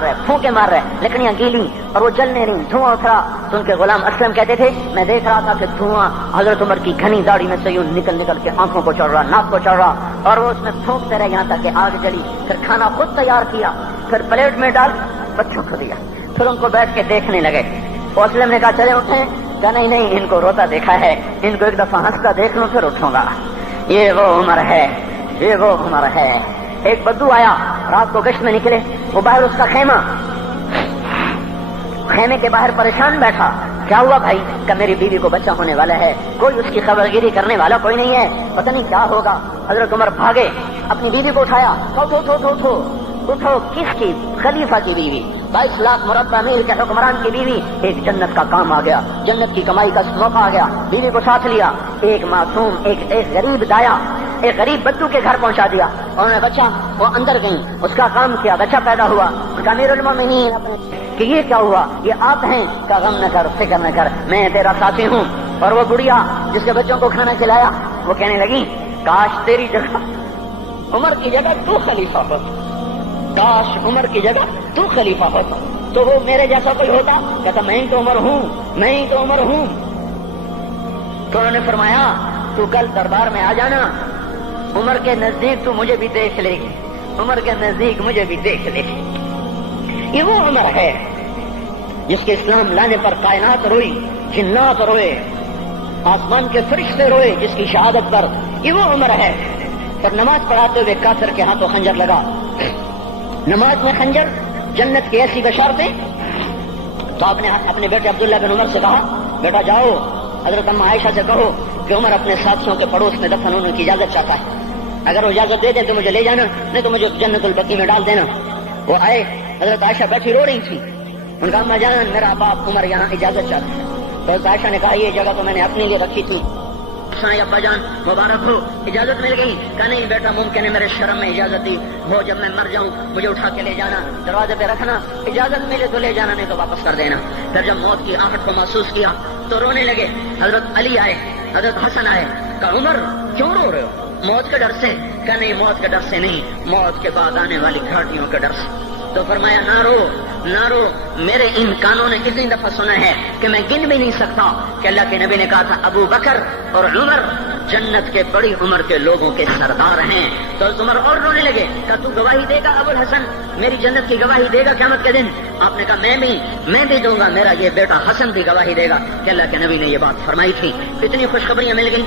رہے، لکڑیاں گیلی اور وہ جلنے رہی، دھواں اترا۔ تو ان کے غلام اسلم کہتے تھے میں دیکھ رہا تھا کہ دھواں حضرت عمر کی گھنی داڑھی میں سے یوں نکل کے آنکھوں کو چڑھ رہا، ناک کو چڑھ رہا، اور وہ اس میں پھونکتے رہے یہاں تک کہ آگ جلی۔ پھر کھانا خود تیار کیا، پھر پلیٹ میں ڈال بچوں کو دیا، پھر ان کو بیٹھ کے دیکھنے لگے۔ اسلم نے کہا چلے اٹھیں؟ کہا نہیں، ان کو روتا دیکھا ہے، ان کو ایک دفعہ ہنستا دیکھ لوں پھر اٹھوں گا۔ یہ وہ عمر ہے، یہ وہ عمر ہے۔ ایک بدو آیا، رات کو گشت میں نکلے، وہ باہر اس کا خیمے کے باہر پریشان بیٹھا۔ کیا ہوا بھائی؟ کہ میری بیوی کو بچہ ہونے والا ہے، کوئی اس کی خبر گیری کرنے والا کوئی نہیں ہے، پتہ نہیں کیا ہوگا۔ حضرت عمر بھاگے، اپنی بیوی کو اٹھایا، اٹھو، کس کی؟ خلیفہ کی بیوی، 22 لاکھ مربع میل کے حکمران کی بیوی۔ ایک جنت کا کام آ گیا، جنت کی کمائی کا موقع آ گیا، بیوی کو ساتھ لیا، ایک معصوم، ایک غریب دایا، ایک غریب بدو کے گھر پہنچا دیا، انہوں نے بچہ، وہ اندر گئی، اس کا کام کیا، بچہ پیدا ہوا۔ ان کا امیر المومنین کہ یہ کیا ہوا؟ یہ آپ ہیں؟ کا غم نہ کر، فکر نہ کر، میں تیرا ساتھی ہوں۔ اور وہ بڑھیا جس کے بچوں کو کھانا کھلایا، وہ کہنے لگی کاش تیری جگہ عمر کی جگہ تو خلیفہ ہوتا، کاش عمر کی جگہ تو خلیفہ ہوتا تو وہ میرے جیسا کوئی ہوتا۔ کہتا میں ہی تو عمر ہوں۔ تو انہوں نے فرمایا تو کل دربار میں آ جانا، عمر کے نزدیک تو مجھے بھی دیکھ لے گی، عمر کے نزدیک مجھے بھی دیکھ لے گی۔ یہ وہ عمر ہے جس کے اسلام لانے پر کائنات روئی، جنات روئے، آسمان کے فرشتے روئے جس کی شہادت پر۔ یہ وہ عمر ہے۔ اور نماز پڑھاتے ہوئے کافر کے ہاتھوں خنجر لگا، نماز میں خنجر، جنت کی ایسی بشارتیں۔ تو آپ نے اپنے بیٹے عبداللہ بن عمر سے کہا، بیٹا جاؤ حضرت اماں عائشہ سے کہو کہ عمر اپنے ساتھیوں کے پڑوس میں دفن ہونے کی اجازت چاہتا ہے، اگر وہ اجازت دے دیں تو مجھے لے جانا، نہیں تو مجھے جنت البقیع میں ڈال دینا۔ وہ آئے، حضرت عائشہ بیٹھی رو رہی تھی، ان کا اماں جان میرا باپ عمر یہاں اجازت چاہتا ہے۔ تو حضرت عائشہ نے کہا یہ جگہ تو میں نے اپنے لیے رکھی تھی، ابا جان مبارک ہو اجازت مل گئی۔ کہا نہیں بیٹا ممکن ہے میرے شرم میں اجازت دی ہو، جب میں مر جاؤں مجھے اٹھا کے لے جانا، دروازے پہ رکھنا، اجازت ملے تو لے جانا نہیں تو واپس کر دینا۔ پھر جب موت کی آہٹ کو محسوس کیا تو رونے لگے۔ حضرت علی آئے، حضرت حسن آئے، کہا عمر کیوں رو رہے ہو؟ موت کے ڈر سے؟ کہا نہیں موت کے ڈر سے نہیں، موت کے بعد آنے والی گھاٹیوں کے ڈر سے۔ تو فرمایا نہ رو نہ رو، میرے ان کانوں نے اتنی دفعہ سنا ہے کہ میں گن بھی نہیں سکتا کہ اللہ کے نبی نے کہا تھا ابو بکر اور عمر جنت کے بڑی عمر کے لوگوں کے سردار ہیں۔ تو عمر اور رونے لگے، کہا تو گواہی دے گا ابو الحسن، میری جنت کی گواہی دے گا قیامت کے دن؟ آپ نے کہا میں بھی دوں گا، میرا یہ بیٹا حسن بھی گواہی دے گا کہ اللہ کے نبی نے یہ بات فرمائی تھی۔ اتنی خوشخبریاں مل گئی۔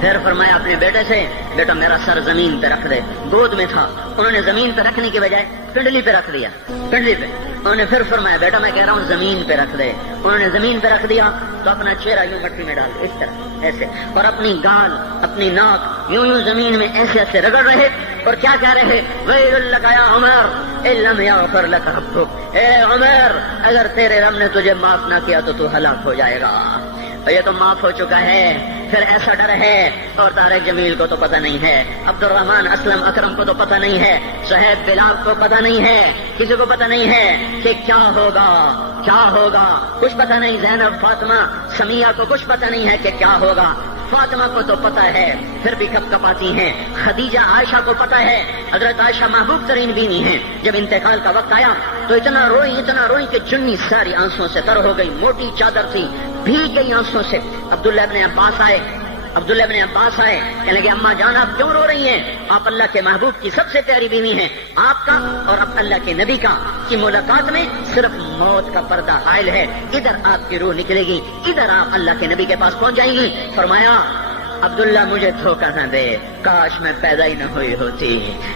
پھر فرمایا اپنے بیٹے سے، بیٹا میرا سر زمین پہ رکھ دے۔ گود میں تھا، انہوں نے زمین پہ رکھنے کی بجائے پنڈلی پہ رکھ دیا، پنڈلی پہ۔ انہوں نے پھر فرمایا بیٹا میں کہہ رہا ہوں زمین پہ رکھ دے۔ انہوں نے زمین پہ رکھ دیا تو اپنا چہرہ یوں مٹی میں ڈال اس طرح ایسے، اور اپنی گال اپنی ناک یوں زمین میں ایسے ایسے رگڑ رہے اور کیا کہہ رہے، ویل لک یا عمر ان لم یغفر لک ربک، اے عمر اگر تیرے رب نے تجھے معاف نہ کیا تو تو ہلاک ہو جائے گا۔ یہ تو معاف ہو چکا ہے، پھر ایسا ڈر ہے، اور طارق جمیل کو تو پتہ نہیں ہے، عبد الرحمن اسلم اکرم کو تو پتہ نہیں ہے، صہیب بلال کو پتہ نہیں ہے، کسی کو پتہ نہیں ہے کہ کیا ہوگا کیا ہوگا، کچھ پتہ نہیں۔ زینب فاطمہ سمیہ کو کچھ پتہ نہیں ہے کہ کیا ہوگا، فاطمہ کو تو پتہ ہے پھر بھی کپ کپاتی ہیں، خدیجہ عائشہ کو پتہ ہے، حضرت عائشہ محبوب ترین بیوی ہیں، جب انتقال کا وقت آیا تو اتنا روئی کہ چنی ساری آنسوں سے تر ہو گئی، موٹی چادر تھی بھیگ گئی آنسوں سے۔ عبداللہ ابن عباس آئے، کہنے لگے اماں جان آپ کیوں رو رہی ہیں؟ آپ اللہ کے محبوب کی سب سے پیاری بیوی ہیں، آپ کا اور اب اللہ کے نبی کا کی ملاقات میں صرف موت کا پردہ حائل ہے، ادھر آپ کی روح نکلے گی، ادھر آپ اللہ کے نبی کے پاس پہنچ جائیں گی۔ فرمایا عبداللہ مجھے دھوکہ نہ دے، کاش میں پیدا ہی نہ ہوئی ہوتی،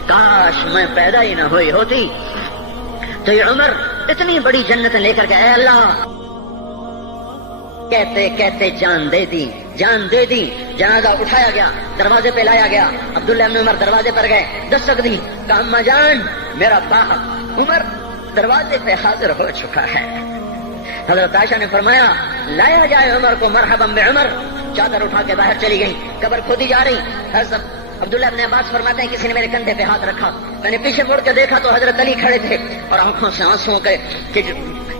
کاش میں پیدا ہی نہ ہوئی ہوتی۔ تو یہ عمر اتنی بڑی جنت لے کر کے اے اللہ کہتے کہتے جان دے دی، جنازہ اٹھایا گیا، دروازے پہ لایا گیا، عبداللہ بن عمر دروازے پر گئے، دستک دی، کہا اماں جان میرا باپ عمر دروازے پہ حاضر ہو چکا ہے۔ حضرت عائشہ نے فرمایا لایا جائے عمر کو، مرحبا بعمر۔ چادر اٹھا کے باہر چلی گئی، قبر کھودی جا رہی۔ حضرت عبداللہ ابن عباس فرماتے ہیں کسی نے میرے کندھے پہ ہاتھ رکھا، میں نے پیچھے مڑ کے دیکھا تو حضرت علی کھڑے تھے اور آنکھوں سے آنسوں کے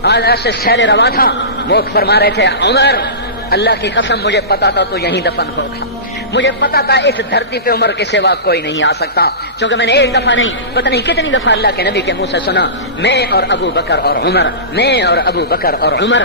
ایسے سیل رواں تھا، وہ فرما رہے تھے عمر اللہ کی قسم مجھے پتا تھا تو یہیں دفن ہوگا، مجھے پتا تھا اس دھرتی پہ عمر کے سوا کوئی نہیں آ سکتا، کیونکہ میں نے ایک دفعہ نہیں پتہ نہیں کتنی دفعہ اللہ کے نبی کے منہ سے سنا میں اور ابو بکر اور عمر، میں اور ابو بکر اور عمر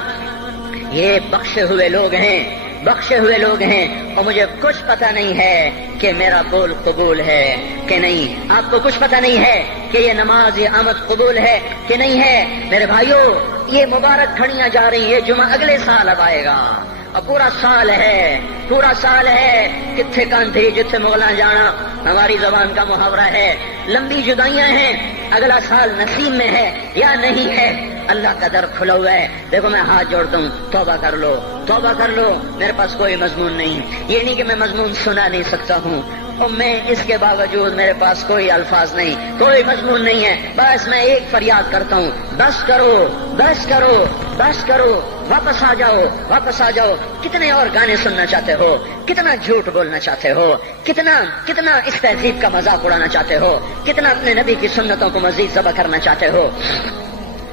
یہ بخشے ہوئے لوگ ہیں اور مجھے کچھ پتہ نہیں ہے کہ میرا بول قبول ہے کہ نہیں، آپ کو کچھ پتہ نہیں ہے کہ یہ نماز یہ آمد قبول ہے کہ نہیں ہے۔ میرے بھائیوں یہ مبارک گھڑیاں جا رہی یہ جمعہ اگلے سال اب آئے گا اور پورا سال ہے کتھے کاندھی جتھے مغلاں جانا ہماری زبان کا محاورہ ہے، لمبی جدائیاں ہیں، اگلا سال نصیب میں ہے یا نہیں ہے، اللہ کا در کھلا ہوا ہے۔ دیکھو میں ہاتھ جوڑتا ہوں، توبہ کر لو، میرے پاس کوئی مضمون نہیں، یہ نہیں کہ میں مضمون سنا نہیں سکتا ہوں اور میں اس کے باوجود میرے پاس کوئی الفاظ نہیں، کوئی مضمون نہیں ہے، بس میں ایک فریاد کرتا ہوں بس کرو، واپس آ جاؤ۔ کتنے اور گانے سننا چاہتے ہو، کتنا جھوٹ بولنا چاہتے ہو، کتنا اس تہذیب کا مذاق اڑانا چاہتے ہو، کتنا اپنے نبی کی سنتوں کو مزید ذبح کرنا چاہتے ہو۔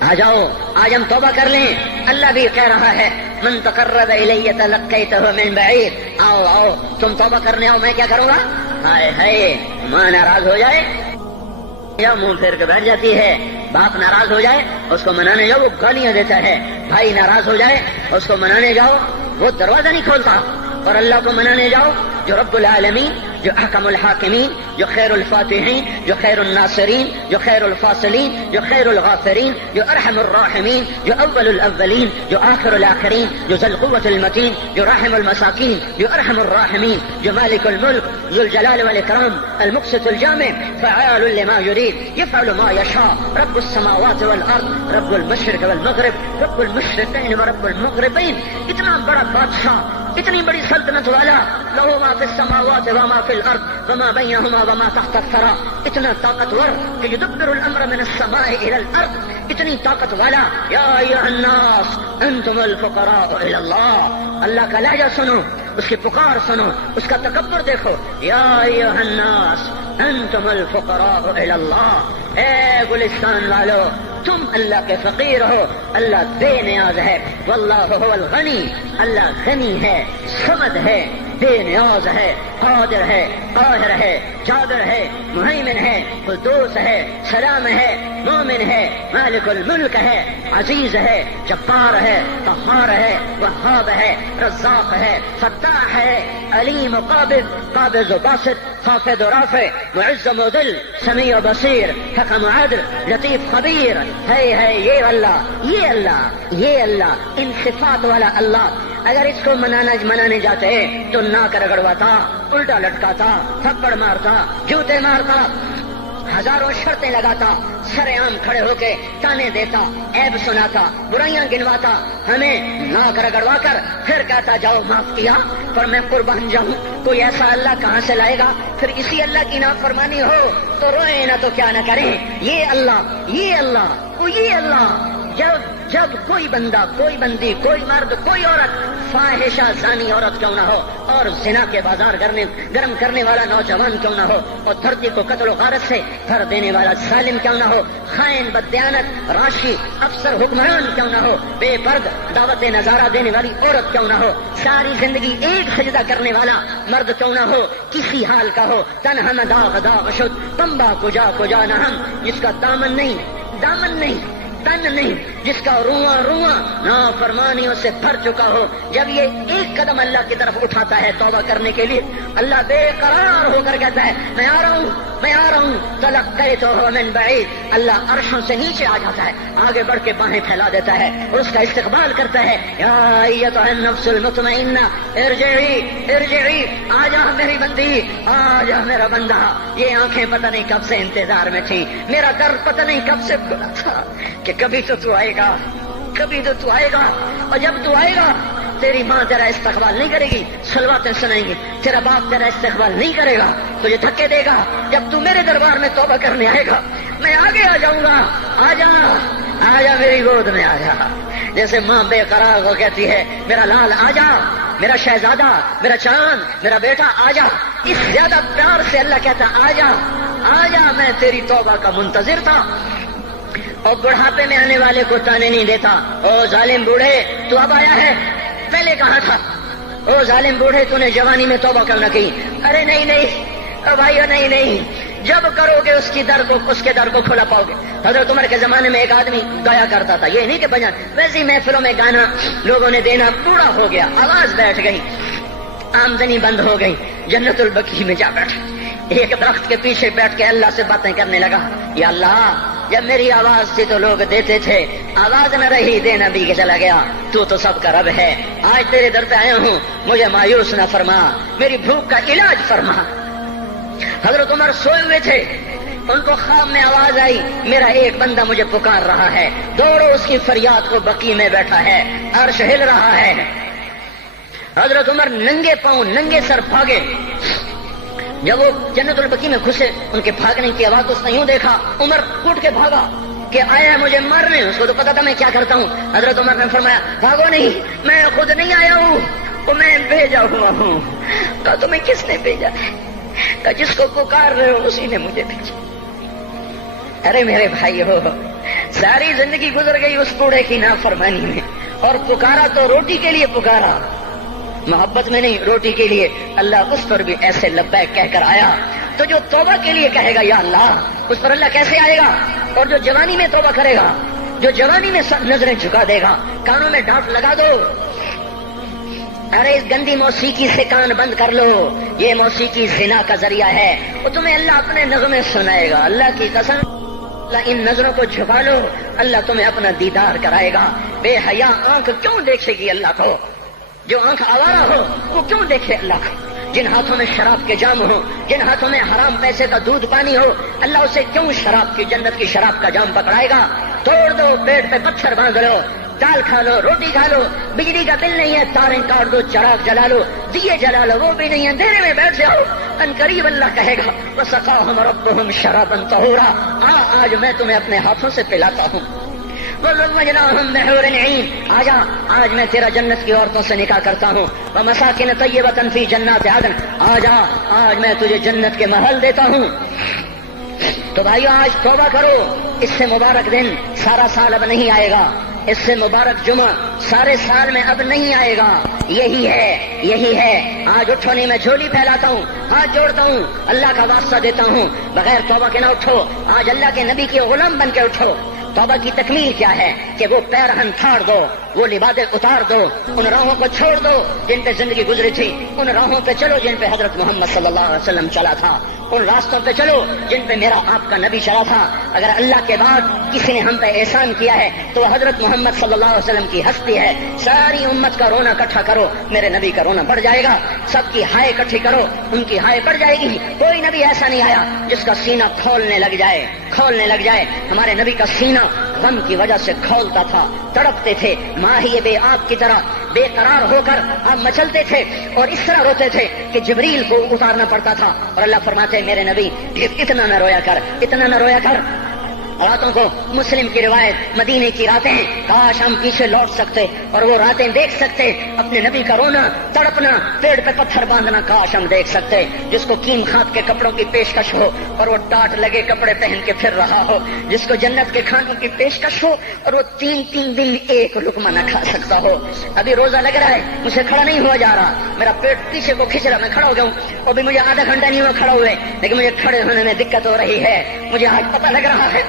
آ جاؤ آج ہم توبہ کر لیں، اللہ بھی کہہ رہا ہے من تقرب الی تلقیتہ من بعید، آؤ تم توبہ کرنے آؤ، میں کیا کروں گا؟ ہائے ماں ناراض ہو جائے یا منہ پھیر کے بیٹھ جاتی ہے، باپ ناراض ہو جائے اس کو منانے جاؤ وہ گالیاں دیتا ہے، بھائی ناراض ہو جائے اس کو منانے جاؤ وہ دروازہ نہیں کھولتا، اور اللہ کو منانے جاؤ جو رب العالمین جو احکم الحاکمین، جو خیر الفاتحین، جو خیر الناصرین، جو خیر الفاصلین، جو خیر الغافرین، جو ارحم الراحمین، جو اول الاولین، جو آخر الاخرین، جو ذو القوة المتین، جو رحم المساکین، جو ارحم الراحمین، جو مالک الملک ذو الجلال والاکرام المقسط الجامع فعال لما يريد يفعل ما يشاء رب السماوات والارض رب المشرق والمغرب رب المشرقین ورب المغربین. اتنا بڑا بادشاہ، اتنی بڑی سلطنت والا، لہو ما فی السماوات وما فی الارض وما بینہما وما تحت الثری، اتنا طاقتور کہ یدبر الامر من السماء الى الارض، اتنی طاقت والا. یا ایھا الناس انتم الفقراء الى اللہ. اللہ کا لہجہ سنو، اس کی پکار سنو، اس کا تکبر دیکھو. یا ایھا الناس انتم الفقراء الى اللہ. اے گلستان والو، تم اللہ کے فقیر ہو، اللہ بے نیاز ہے. واللہ هو الغنی، اللہ غنی ہے، صمد ہے، بے نیاز ہے، قادر ہے، قاہر ہے، جابر ہے، مہیمن ہے، قدوس ہے، سلام ہے، مومن ہے، مالک الملک ہے، عزیز ہے، جبار ہے، قہار ہے، وہاب ہے، رزاق ہے، فتاح ہے، علیم و قابض، قابض و باسط، خافض و رافع، معز و مذل، سمیع و بصیر، حکم و عدل، لطیف خبیر. ہے یہ اللہ، یہ اللہ، یہ اللہ، ان صفات والا اللہ. اگر اس کو منانے جاتے تو ناک رگڑواتا، الٹا لٹکاتا، تھپڑ مارتا، جوتے مارتا، ہزاروں شرطیں لگاتا، سر عام کھڑے ہو کے تانے دیتا، عیب سناتا، برائیاں گنواتا، ہمیں ناک رگڑوا کر پھر کہتا جاؤ معاف کیا پر میں قربان جاؤں. کوئی ایسا اللہ کہاں سے لائے گا؟ پھر اسی اللہ کی نافرمانی ہو تو روئیں نہ تو کیا نہ کریں. یہ اللہ، یہ اللہ، یہ اللہ. جب کوئی بندہ، کوئی بندی، کوئی مرد، کوئی عورت فاحشہ زانی عورت کیوں نہ ہو، اور زنا کے بازار گرم کرنے والا نوجوان کیوں نہ ہو، اور دھرتی کو قتل و غارت سے بھر دینے والا ظالم کیوں نہ ہو، خائن، بددیانت، راشی، افسر، حکمران کیوں نہ ہو، بے پرد دعوت نظارہ دینے والی عورت کیوں نہ ہو، ساری زندگی ایک سجدہ کرنے والا مرد کیوں نہ ہو، کسی حال کا ہو، تن ہم داغ داغ شد تمبا کجا نہ ہم، جس کا دامن نہیں، تن نہیں، جس کا رواں نافرمانیوں سے بھر چکا ہو. جب یہ ایک قدم اللہ کی طرف اٹھاتا ہے توبہ کرنے کے لیے، اللہ بے قرار ہو کر کہتا ہے میں آ رہا ہوں. تلقیتہ من بعید، اللہ عرشوں سے نیچے آ جاتا ہے، آگے بڑھ کے باہیں پھیلا دیتا ہے اور اس کا استقبال کرتا ہے. یا ایتھا النفس المطمئنہ ارجعی، آ جا میری بندی، آ جا میرا بندہ. یہ آنکھیں پتہ نہیں کب سے انتظار میں تھی، میرا در پتہ نہیں کب سے کھلا تھا کہ کبھی تو آئے گا، کبھی تو آئے گا. اور جب تو آئے گا تیری ماں تیرا استقبال نہیں کرے گی، صلواتیں سنائیں گی، تیرا باپ تیرا استقبال نہیں کرے گا، تجھے دھکے دے گا. جب تو میرے دربار میں توبہ کرنے آئے گا میں آگے آ جاؤں گا. آ جا میری گود میں آ جا. جیسے ماں بے قرار ہو کہتی ہے میرا لال آ جا، میرا شہزادہ، میرا چاند، میرا بیٹا آ جا. اس زیادہ پیار سے اللہ کہتا آ جا، میں تیری توبہ کا منتظر تھا. اور بڑھاپے میں آنے والے کو تانے نہیں دیتا. او ظالم بوڑھے تو اب آیا ہے، پہلے کہاں تھا؟ او ظالم بوڑھے تو نے جوانی میں توبہ کرنا کی. ارے نہیں بھائیو، نہیں، جب کرو گے اس کے در کو کھلا پاؤ گے. حضرت عمر کے زمانے میں ایک آدمی گایا کرتا تھا، یہ نہیں کہ بجا، ویسی محفلوں میں گانا لوگوں نے دینا، بوڑھا ہو گیا، آواز بیٹھ گئی، آمدنی بند ہو گئی، جنت البقیع میں جا بیٹھا، ایک درخت کے پیچھے بیٹھ کے اللہ سے باتیں کرنے لگا. یا اللہ، جب میری آواز تھی تو لوگ دیتے تھے، آواز نہ رہی دینا بھی کہ چلا گیا، تو سب کا رب ہے. آج تیرے در پہ آیا ہوں، مجھے مایوس نہ فرما، میری بھوک کا علاج فرما. حضرت عمر سوئے ہوئے تھے، ان کو خواب میں آواز آئی میرا ایک بندہ مجھے پکار رہا ہے. دوڑو اس کی فریاد کو، بقیع میں بیٹھا ہے، عرش ہل رہا ہے. حضرت عمر ننگے پاؤں ننگے سر بھاگے. جب وہ جنت البقیع میں گھسے، ان کے بھاگنے کی آواز اس نے یوں دیکھا، عمر اٹھ کے بھاگا کہ آیا ہے مجھے مارنے. اس کو تو پتا تھا میں کیا کرتا ہوں. حضرت عمر نے فرمایا بھاگو نہیں، میں خود نہیں آیا ہوں، وہ میں بھیجا ہوا ہوں. کہا تمہیں کس نے بھیجا ہے؟ کہا جس کو پکار رہے ہو اسی نے مجھے بھیجا. ارے میرے بھائی ہو، ساری زندگی گزر گئی اس بوڑھے کی نافرمانی میں، اور پکارا تو روٹی کے لیے پکارا، محبت میں نہیں، روٹی کے لیے. اللہ اس پر بھی ایسے لبیک کہہ کر آیا. تو جو توبہ کے لیے کہے گا یا اللہ، اس پر اللہ کیسے آئے گا؟ اور جو جوانی میں توبہ کرے گا، جو جوانی میں نظریں جھکا دے گا، کانوں میں ڈانٹ لگا دو، ارے اس گندی موسیقی سے کان بند کر لو، یہ موسیقی زنا کا ذریعہ ہے، وہ تمہیں اللہ اپنے نغمے سنائے گا، اللہ کی قسم اللہ ان نظروں کو چھپا لو، اللہ تمہیں اپنا دیدار کرائے گا۔ بے حیا آنکھ کیوں دیکھے گی اللہ کو؟ جو آنکھ آوارہ ہو وہ کیوں دیکھے اللہ کو؟ جن ہاتھوں میں شراب کے جام ہو، جن ہاتھوں میں حرام پیسے کا دودھ پانی ہو، اللہ اسے کیوں شراب کی جنت کی شراب کا جام پکڑائے گا؟ توڑ دو، پیٹ پہ پتھر باندھ لو، دال کھا لو، روٹی کھا لو، بجلی کا بل نہیں ہے تاریں کاٹ دو، چراغ جلا لو، دیے جلا لو، وہ بھی نہیں ہے، اندھیرے میں بیٹھ جاؤ، ان قریب اللہ کہے گا وَسَقَاهُمْ رَبُّهُمْ شَرَابًا طَهُورًا، آج میں تمہیں اپنے ہاتھوں سے پلاتا ہوں۔ وَزَوَّجْنَاهُمْ بِحُورٍ عِينٍ، آج میں تیرا جنت کی عورتوں سے نکاح کرتا ہوں۔ وَمَسَاكِنَ طَيِّبَةً فِي جَنَّاتِ عَدْنٍ، آج میں تجھے جنت کے محل دیتا ہوں۔ تو بھائیو آج توبہ کرو، اس سے مبارک دن سارا سال اب نہیں آئے گا، اس سے مبارک جمعہ سارے سال میں اب نہیں آئے گا، یہی ہے۔ آج اٹھو نہیں، میں جھولی پھیلاتا ہوں، ہاتھ جوڑتا ہوں، اللہ کا واسطہ دیتا ہوں، بغیر توبہ کے نہ اٹھو، آج اللہ کے نبی کے غلام بن کے اٹھو۔ توبہ کی تکمیل کیا ہے کہ وہ پیرہن پھاڑ دو، وہ لبادیں اتار دو، ان راہوں کو چھوڑ دو جن پہ زندگی گزری تھی، ان راہوں پہ چلو جن پہ حضرت محمد صلی اللہ علیہ وسلم چلا تھا، ان راستوں پہ چلو جن پہ میرا آپ کا نبی چلا تھا۔ اگر اللہ کے بعد کسی نے ہم پہ احسان کیا ہے تو وہ حضرت محمد صلی اللہ علیہ وسلم کی ہستی ہے۔ ساری امت کا رونا اکٹھا کرو، میرے نبی کا رونا بڑھ جائے گا، سب کی ہائے اکٹھی کرو، ان کی ہائے بڑھ جائے گی۔ کوئی نبی ایسا نہیں آیا جس کا سینہ کھولنے لگ جائے۔ ہمارے نبی کا سینہ غم کی وجہ سے کھولتا تھا، تڑپتے تھے، ماہی بے آب کی طرح بے قرار ہو کر آپ مچلتے تھے اور اس طرح روتے تھے کہ جبریل کو اتارنا پڑتا تھا، اور اللہ فرماتے میرے نبی اتنا نہ رویا کر۔ راتوں کو مسلم کی روایت، مدینے کی راتیں، کاش ہم پیچھے لوٹ سکتے اور وہ راتیں دیکھ سکتے، اپنے نبی کا رونا، تڑپنا، پیڑ پہ پتھر باندھنا کاش ہم دیکھ سکتے، جس کو کیم خاک کے کپڑوں کی پیشکش ہو اور وہ ٹاٹ لگے کپڑے پہن کے پھر رہا ہو، جس کو جنت کے کھانوں کی پیشکش ہو اور وہ تین دن ایک لقمہ نہ کھا سکتا ہو۔ ابھی روزہ لگ رہا ہے، مجھے کھڑا نہیں ہوا جا رہا، میرا پیٹ پیچھے کو کھینچ رہا، میں کھڑا ہو گیا ہوں، اور بھی مجھے آدھا گھنٹہ نہیں ہوا کھڑا ہوئے، لیکن مجھے کھڑے ہونے میں دقت ہو رہی ہے۔ مجھے آج پتہ لگ رہا ہے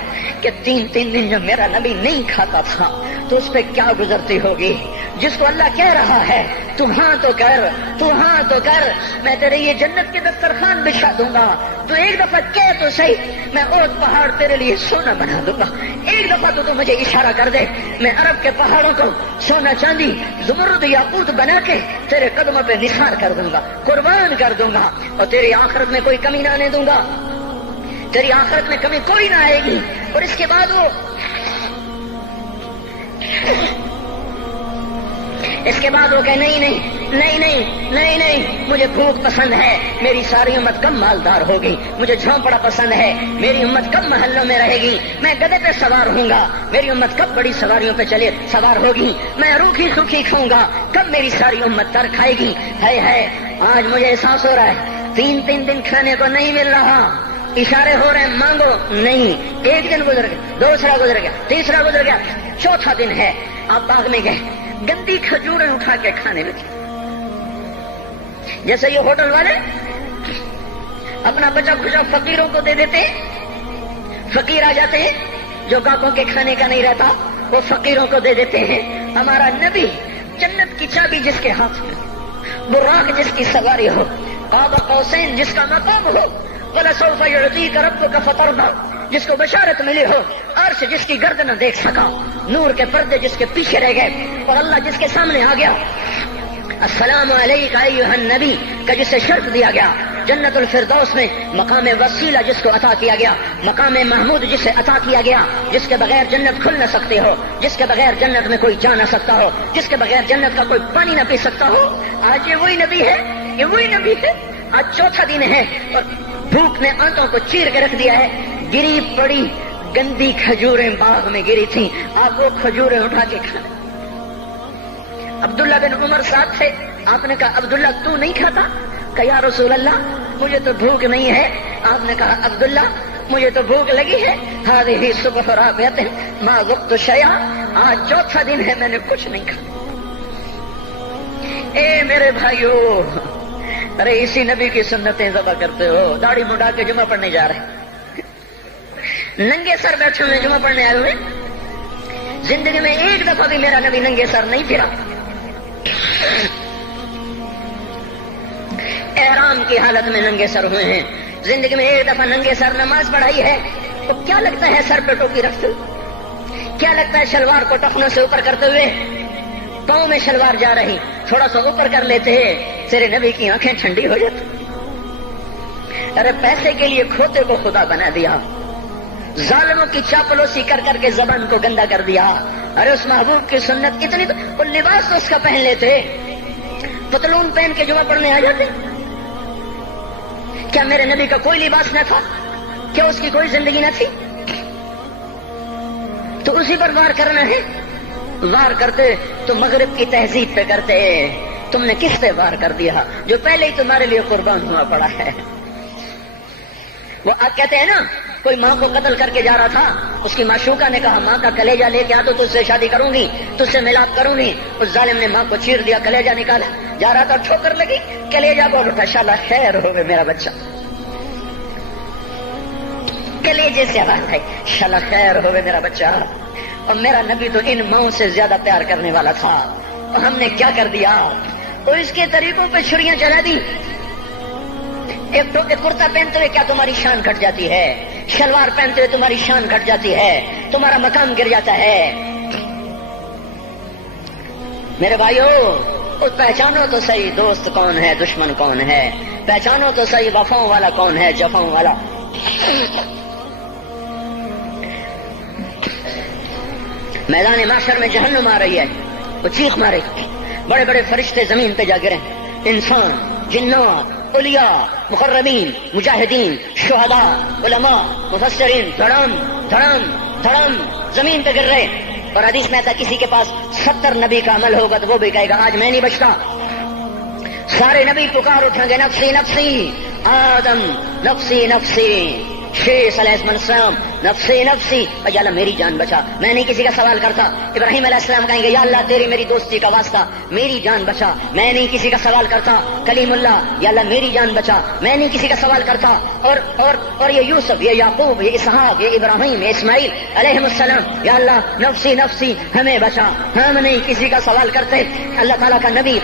کہ تین دن جب میرا نبی نہیں کھاتا تھا تو اس پہ کیا گزرتی ہوگی، جس کو اللہ کہہ رہا ہے تو ہاں تو کر، میں تیرے یہ جنت کے دسترخوان بچھا دوں گا، تو ایک دفعہ کہہ تو صحیح، میں اوت پہاڑ تیرے لیے سونا بنا دوں گا، ایک دفعہ تو مجھے اشارہ کر دے، میں عرب کے پہاڑوں کو سونا چاندی زمرد یاقوت بنا کے تیرے قدموں پہ نثار کر دوں گا، قربان کر دوں گا، اور تیری آخرت میں کوئی کمی نہ آنے دوں گا، تیری آخرت میں کمی کوئی نہ آئے گی۔ اور اس کے بعد وہ کہ نہیں، مجھے بھوک پسند ہے، میری ساری امت کم مالدار ہوگی، مجھے جھونپڑا پسند ہے، میری امت کم محلوں میں رہے گی، میں گدھے پہ سوار ہوں گا، میری امت کب بڑی سواریوں پہ سوار ہوگی، میں روکھی سوکھی کھاؤں گا، کب میری ساری امت تر کھائے گی۔ ہے آج مجھے احساس ہو رہا ہے، تین دن کھانے کو نہیں مل رہا، اشارے ہو رہے ہیں مانگو نہیں، ایک دن گزر گیا، دوسرا گزر گیا، تیسرا گزر گیا، چوتھا دن ہے، آپ باغ میں گئے، گندی کھجوریں اٹھا کے کھانے لگے، جیسے یہ ہوٹل والے اپنا بچا کھچا فقیروں کو دے دیتے، فقیر آ جاتے ہیں جو گاہکوں کے کھانے کا نہیں رہتا وہ فقیروں کو دے دیتے ہیں۔ ہمارا نبی جنت کی چابی جس کے ہاتھ میں، براق جس کی سواری ہو، قاب قوسین جس کا مقام ہو، وَلَسَوْفَ يُعْطِيكَ رَبُّكَ فَتَرْضَىٰ جس کو بشارت ملی ہو، عرش جس کی گرد نہ دیکھ سکا، نور کے پردے جس کے پیچھے رہ گئے، اور اللہ جس کے سامنے آ گیا، السلام علیکہ ایھا النبی کا جسے شرف دیا گیا، جنت الفردوس میں مقام وسیلہ جس کو عطا کیا گیا، مقام محمود جسے عطا کیا گیا، جس کے بغیر جنت کھل نہ سکتی ہو، جس کے بغیر جنت میں کوئی جا نہ سکتا ہو، جس کے بغیر جنت کا کوئی پانی نہ پی سکتا ہو، آج یہ وہی نبی ہے، آج چوتھا دن ہے اور بھوک نے آنتوں کو چیر کے رکھ دیا ہے، گری پڑی گندی کھجوریں باغ میں گری تھیں، آپ وہ کھجوریں اٹھا کے کھانے۔ عبداللہ بن عمر ساتھ تھے، آپ نے کہا عبداللہ تو نہیں کھاتا؟ کہ یا رسول اللہ مجھے تو بھوک نہیں ہے۔ آپ نے کہا عبداللہ مجھے تو بھوک لگی ہے، ہذہ صبح رابعۃ ما ذقت شیئا، آج چوتھا دن ہے میں نے کچھ نہیں کھایا۔ اے میرے بھائیو، ارے اسی نبی کی سنتیں ذبح کرتے ہو، داڑھی مڈا کے جمعہ پڑھنے جا رہے، ننگے سر بیٹھے ہوئے جمعہ پڑھنے آئے ہوئے، زندگی میں ایک دفعہ بھی میرا نبی ننگے سر نہیں پھرا، احرام کی حالت میں ننگے سر ہوئے ہیں. زندگی میں ایک دفعہ ننگے سر نماز پڑھائی ہے تو کیا لگتا ہے سر پہ ٹوپی رکھتے ہوئے؟ کیا لگتا ہے شلوار کو ٹخنوں سے اوپر کرتے ہوئے؟ پاؤں میں شلوار جا رہی تھوڑا سا اوپر کر لیتے تیرے نبی کی آنکھیں ٹھنڈی ہو جاتی. ارے پیسے کے لیے کھوتے کو خدا بنا دیا, ظالموں کی چاپلوسی کر کر کے زبان کو گندا کر دیا. ارے اس محبوب کی سنت اتنی تو وہ لباس تو اس کا پہن لیتے, پتلون پہن کے جمعہ پڑھنے آ جاتے. کیا میرے نبی کا کوئی لباس نہ تھا؟ کیا اس کی کوئی زندگی نہ تھی؟ تو اسی پر وار کرنا ہے. وار کرتے تو مغرب کی تہذیب پہ کرتے. تم نے کس پہ وار کر دیا جو پہلے ہی تمہارے لیے قربان ہوا پڑا ہے؟ وہ کہتے ہیں نا, کوئی ماں کو قتل کر کے جا رہا تھا, اس کی معشوقہ نے کہا ماں کا کلیجہ لے کے آ تو تجھ سے شادی کروں گی, تجھ سے ملاپ کروں گی. اس ظالم نے ماں کو چیر دیا, کلیجہ نکالا, جا رہا تھا ٹھوکر لگی, کلیجہ بول اٹھا, شالا خیر ہو گئے میرا بچہ. کلیجے سے آواز آئی, شالا خیر ہو گئے میرا بچہ. اور میرا نبی تو ان ماؤں سے زیادہ پیار کرنے والا تھا, اور ہم نے کیا کر دیا؟ اور اس کے طریقوں پہ چھریاں چلا دی. ایک کرتا پہنتے ہوئے کیا تمہاری شان گھٹ جاتی ہے؟ شلوار پہنتے ہوئے تمہاری شان گھٹ جاتی ہے, تمہارا مقام گر جاتا ہے. میرے بھائیو, پہچانو تو صحیح دوست کون ہے, دشمن کون ہے. پہچانو تو صحیح وفاؤں والا کون ہے, جفاؤں والا. میدان معاشر میں جہنم آ رہی ہے, وہ چیخ مارے, بڑے بڑے فرشتے زمین پہ جا گرے, انسان, جنات, اولیاء, مقربین, مجاہدین, شہداء, علماء, مفسرین, دھڑام دھڑام دھڑام زمین پہ گر رہے. اور حدیث میں آتا کسی کے پاس 70 نبی کا عمل ہوگا تو وہ بھی کہے گا آج میں نہیں بچتا. سارے نبی پکار اٹھیں گے, نفسی نفسی, آدم نفسی نفسی, شیخ علیہ السلام نفسی نفسی, یا اللہ میری جان بچا, میں نہیں کسی کا سوال کرتا. ابراہیم علیہ السلام کہیں گے یا اللہ تیری میری دوستی کا واسطہ میری جان بچا, میں نہیں کسی کا سوال کرتا. کلیم اللہ, یا اللہ میری جان بچا, میں نہیں کسی کا سوال کرتا. اور یہ یوسف, یہ یعقوب, یہ اسحاق, یہ ابراہیم, یہ اسماعیل علیہ السلام, یا اللہ نفسی نفسی ہمیں بچا, ہم نہیں کسی کا سوال کرتے. اللہ تعالیٰ کا نبی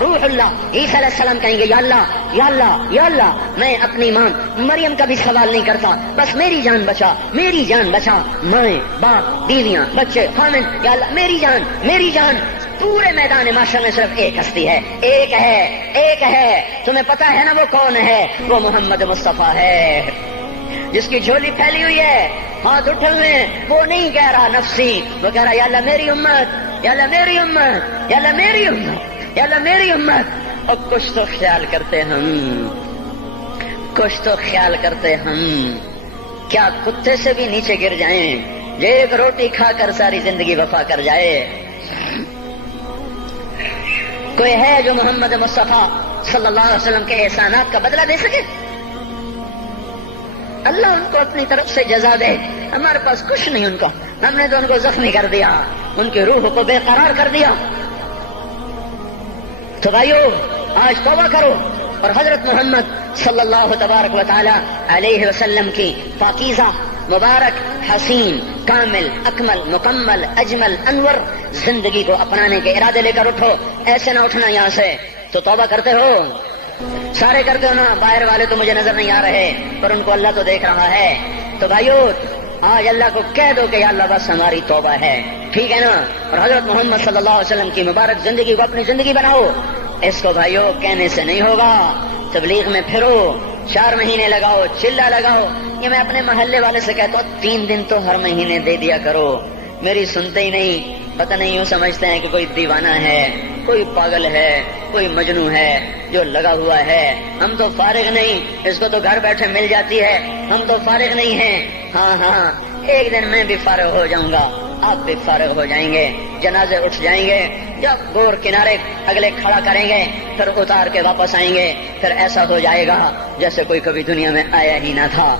روح اللہ عیسیٰ علیہ السلام کہیں گے یا اللہ یا اللہ یا اللہ میں اپنی ماں مریم کا بھی سوال نہیں کرتا, بس میری جان بچا, میری جان بچا. مائیں, باپ, بیویاں, بچے, خامن, یا اللہ میری جان میری جان. پورے میدان معاشر میں صرف ایک ہستی ہے, ایک ہے, ایک ہے. تمہیں پتا ہے نا وہ کون ہے؟ وہ محمد مصطفیٰ ہے, جس کی جھولی پھیلی ہوئی ہے, ہاتھ اٹھے ہوئے. وہ نہیں کہہ رہا نفسی, وہ کہہ رہا یا اللہ میری امت, یا اللہ میری امت, یا اللہ میری امت, یا اللہ میری امت. اور کچھ تو خیال کرتے ہم, کچھ تو خیال کرتے ہم. کیا کتے سے بھی نیچے گر جائیں, جو ایک روٹی کھا کر ساری زندگی وفا کر جائے؟ کوئی ہے جو محمد مصطفیٰ صلی اللہ علیہ وسلم کے احسانات کا بدلہ دے سکے؟ اللہ ان کو اپنی طرف سے جزا دے. ہمارے پاس کچھ نہیں ان کا, ہم نے تو ان کو زخمی کر دیا, ان کی روح کو بے قرار کر دیا. تو بھائیو آج توبہ کرو اور حضرت محمد صلی اللہ تبارک و تعالی علیہ وسلم کی پاکیزہ, مبارک, حسین, کامل, اکمل, مکمل, اجمل, انور زندگی کو اپنانے کے ارادے لے کر اٹھو. ایسے نہ اٹھنا یہاں سے. تو توبہ کرتے ہو, سارے کرتے ہو نا. باہر والے تو مجھے نظر نہیں آ رہے, پر ان کو اللہ تو دیکھ رہا ہے. تو بھائیو آج اللہ کو کہہ دو کہ یا اللہ بس ہماری توبہ ہے, ٹھیک ہے نا. اور حضرت محمد صلی اللہ علیہ وسلم کی مبارک زندگی کو اپنی زندگی بناؤ. اس کو بھائیو کہنے سے نہیں ہوگا. تبلیغ میں پھرو, 4 مہینے لگاؤ, چلا لگاؤ. یہ میں اپنے محلے والے سے کہتا ہوں 3 دن تو ہر مہینے دے دیا کرو. میری سنتے ہی نہیں, پتہ نہیں یوں سمجھتے ہیں کہ کوئی دیوانہ ہے, کوئی پاگل ہے, کوئی مجنوں ہے جو لگا ہوا ہے. ہم تو فارغ نہیں, اس کو تو گھر بیٹھے مل جاتی ہے, ہم تو فارغ نہیں ہیں. ہاں ہاں, ایک دن میں بھی فارغ ہو جاؤں گا, آپ بھی فارغ ہو جائیں گے. جنازے اٹھ جائیں گے, جب گور کنارے اگلے کھڑا کریں گے پھر اتار کے واپس آئیں گے. پھر ایسا ہو جائے گا جیسے کوئی کبھی دنیا میں آیا ہی نہ تھا.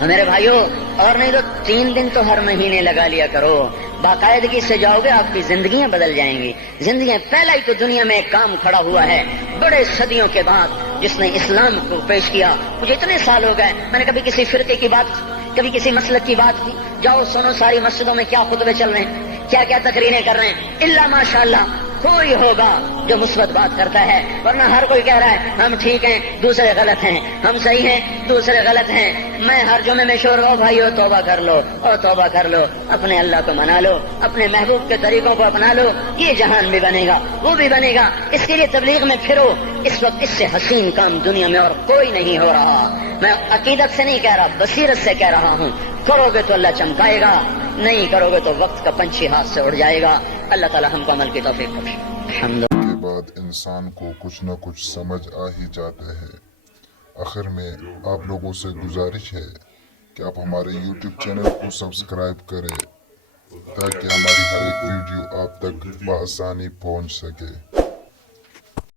میرے بھائیوں, اور نہیں تو 3 دن تو ہر مہینے لگا لیا کرو. باقاعدگی سے جاؤ گے, آپ کی زندگیاں بدل جائیں گی. زندگیاں پہلا ہی تو دنیا میں ایک کام کھڑا ہوا ہے بڑے صدیوں کے بعد, جس نے اسلام کو پیش کیا. مجھے اتنے سال ہو گئے, میں نے کبھی کسی فرقے کی بات, کبھی کسی مسلک کی بات کی. جاؤ سنو ساری مسجدوں میں کیا خطبے چل رہے ہیں, کیا کیا تقریریں کر رہے ہیں. الا ماشاء اللہ کوئی ہوگا جو مثبت بات کرتا ہے، ورنہ ہر کوئی کہہ رہا ہے ہم ٹھیک ہیں دوسرے غلط ہیں، ہم صحیح ہیں دوسرے غلط ہیں۔ میں ہر جمعے میں شور ہو بھائیو توبہ کر لو، اور توبہ کر لو، اپنے اللہ کو منا لو، اپنے محبوب کے طریقوں کو اپنا لو، یہ جہان بھی بنے گا وہ بھی بنے گا۔ اس کے لیے تبلیغ میں پھرو، اس وقت اس سے حسین کام دنیا میں اور کوئی نہیں ہو رہا۔ میں عقیدت سے نہیں کہہ رہا، بصیرت سے کہہ رہا ہوں، کرو گے تو اللہ چمکائے گا، نہیں کرو گے تو وقت کا پنچھی ہاتھ سے اڑ جائے گا۔ اللہ تعالی ہم کو عمل کی توفیق بخشے۔ الحمد کے بعد انسان کو کچھ نہ کچھ سمجھ آ ہی جاتا ہے۔ آخر میں آپ لوگوں سے گزارش ہے کہ آپ ہمارے یوٹیوب چینل کو سبسکرائب کریں تاکہ ہماری ہر ایک ویڈیو آپ تک بآسانی پہنچ سکے۔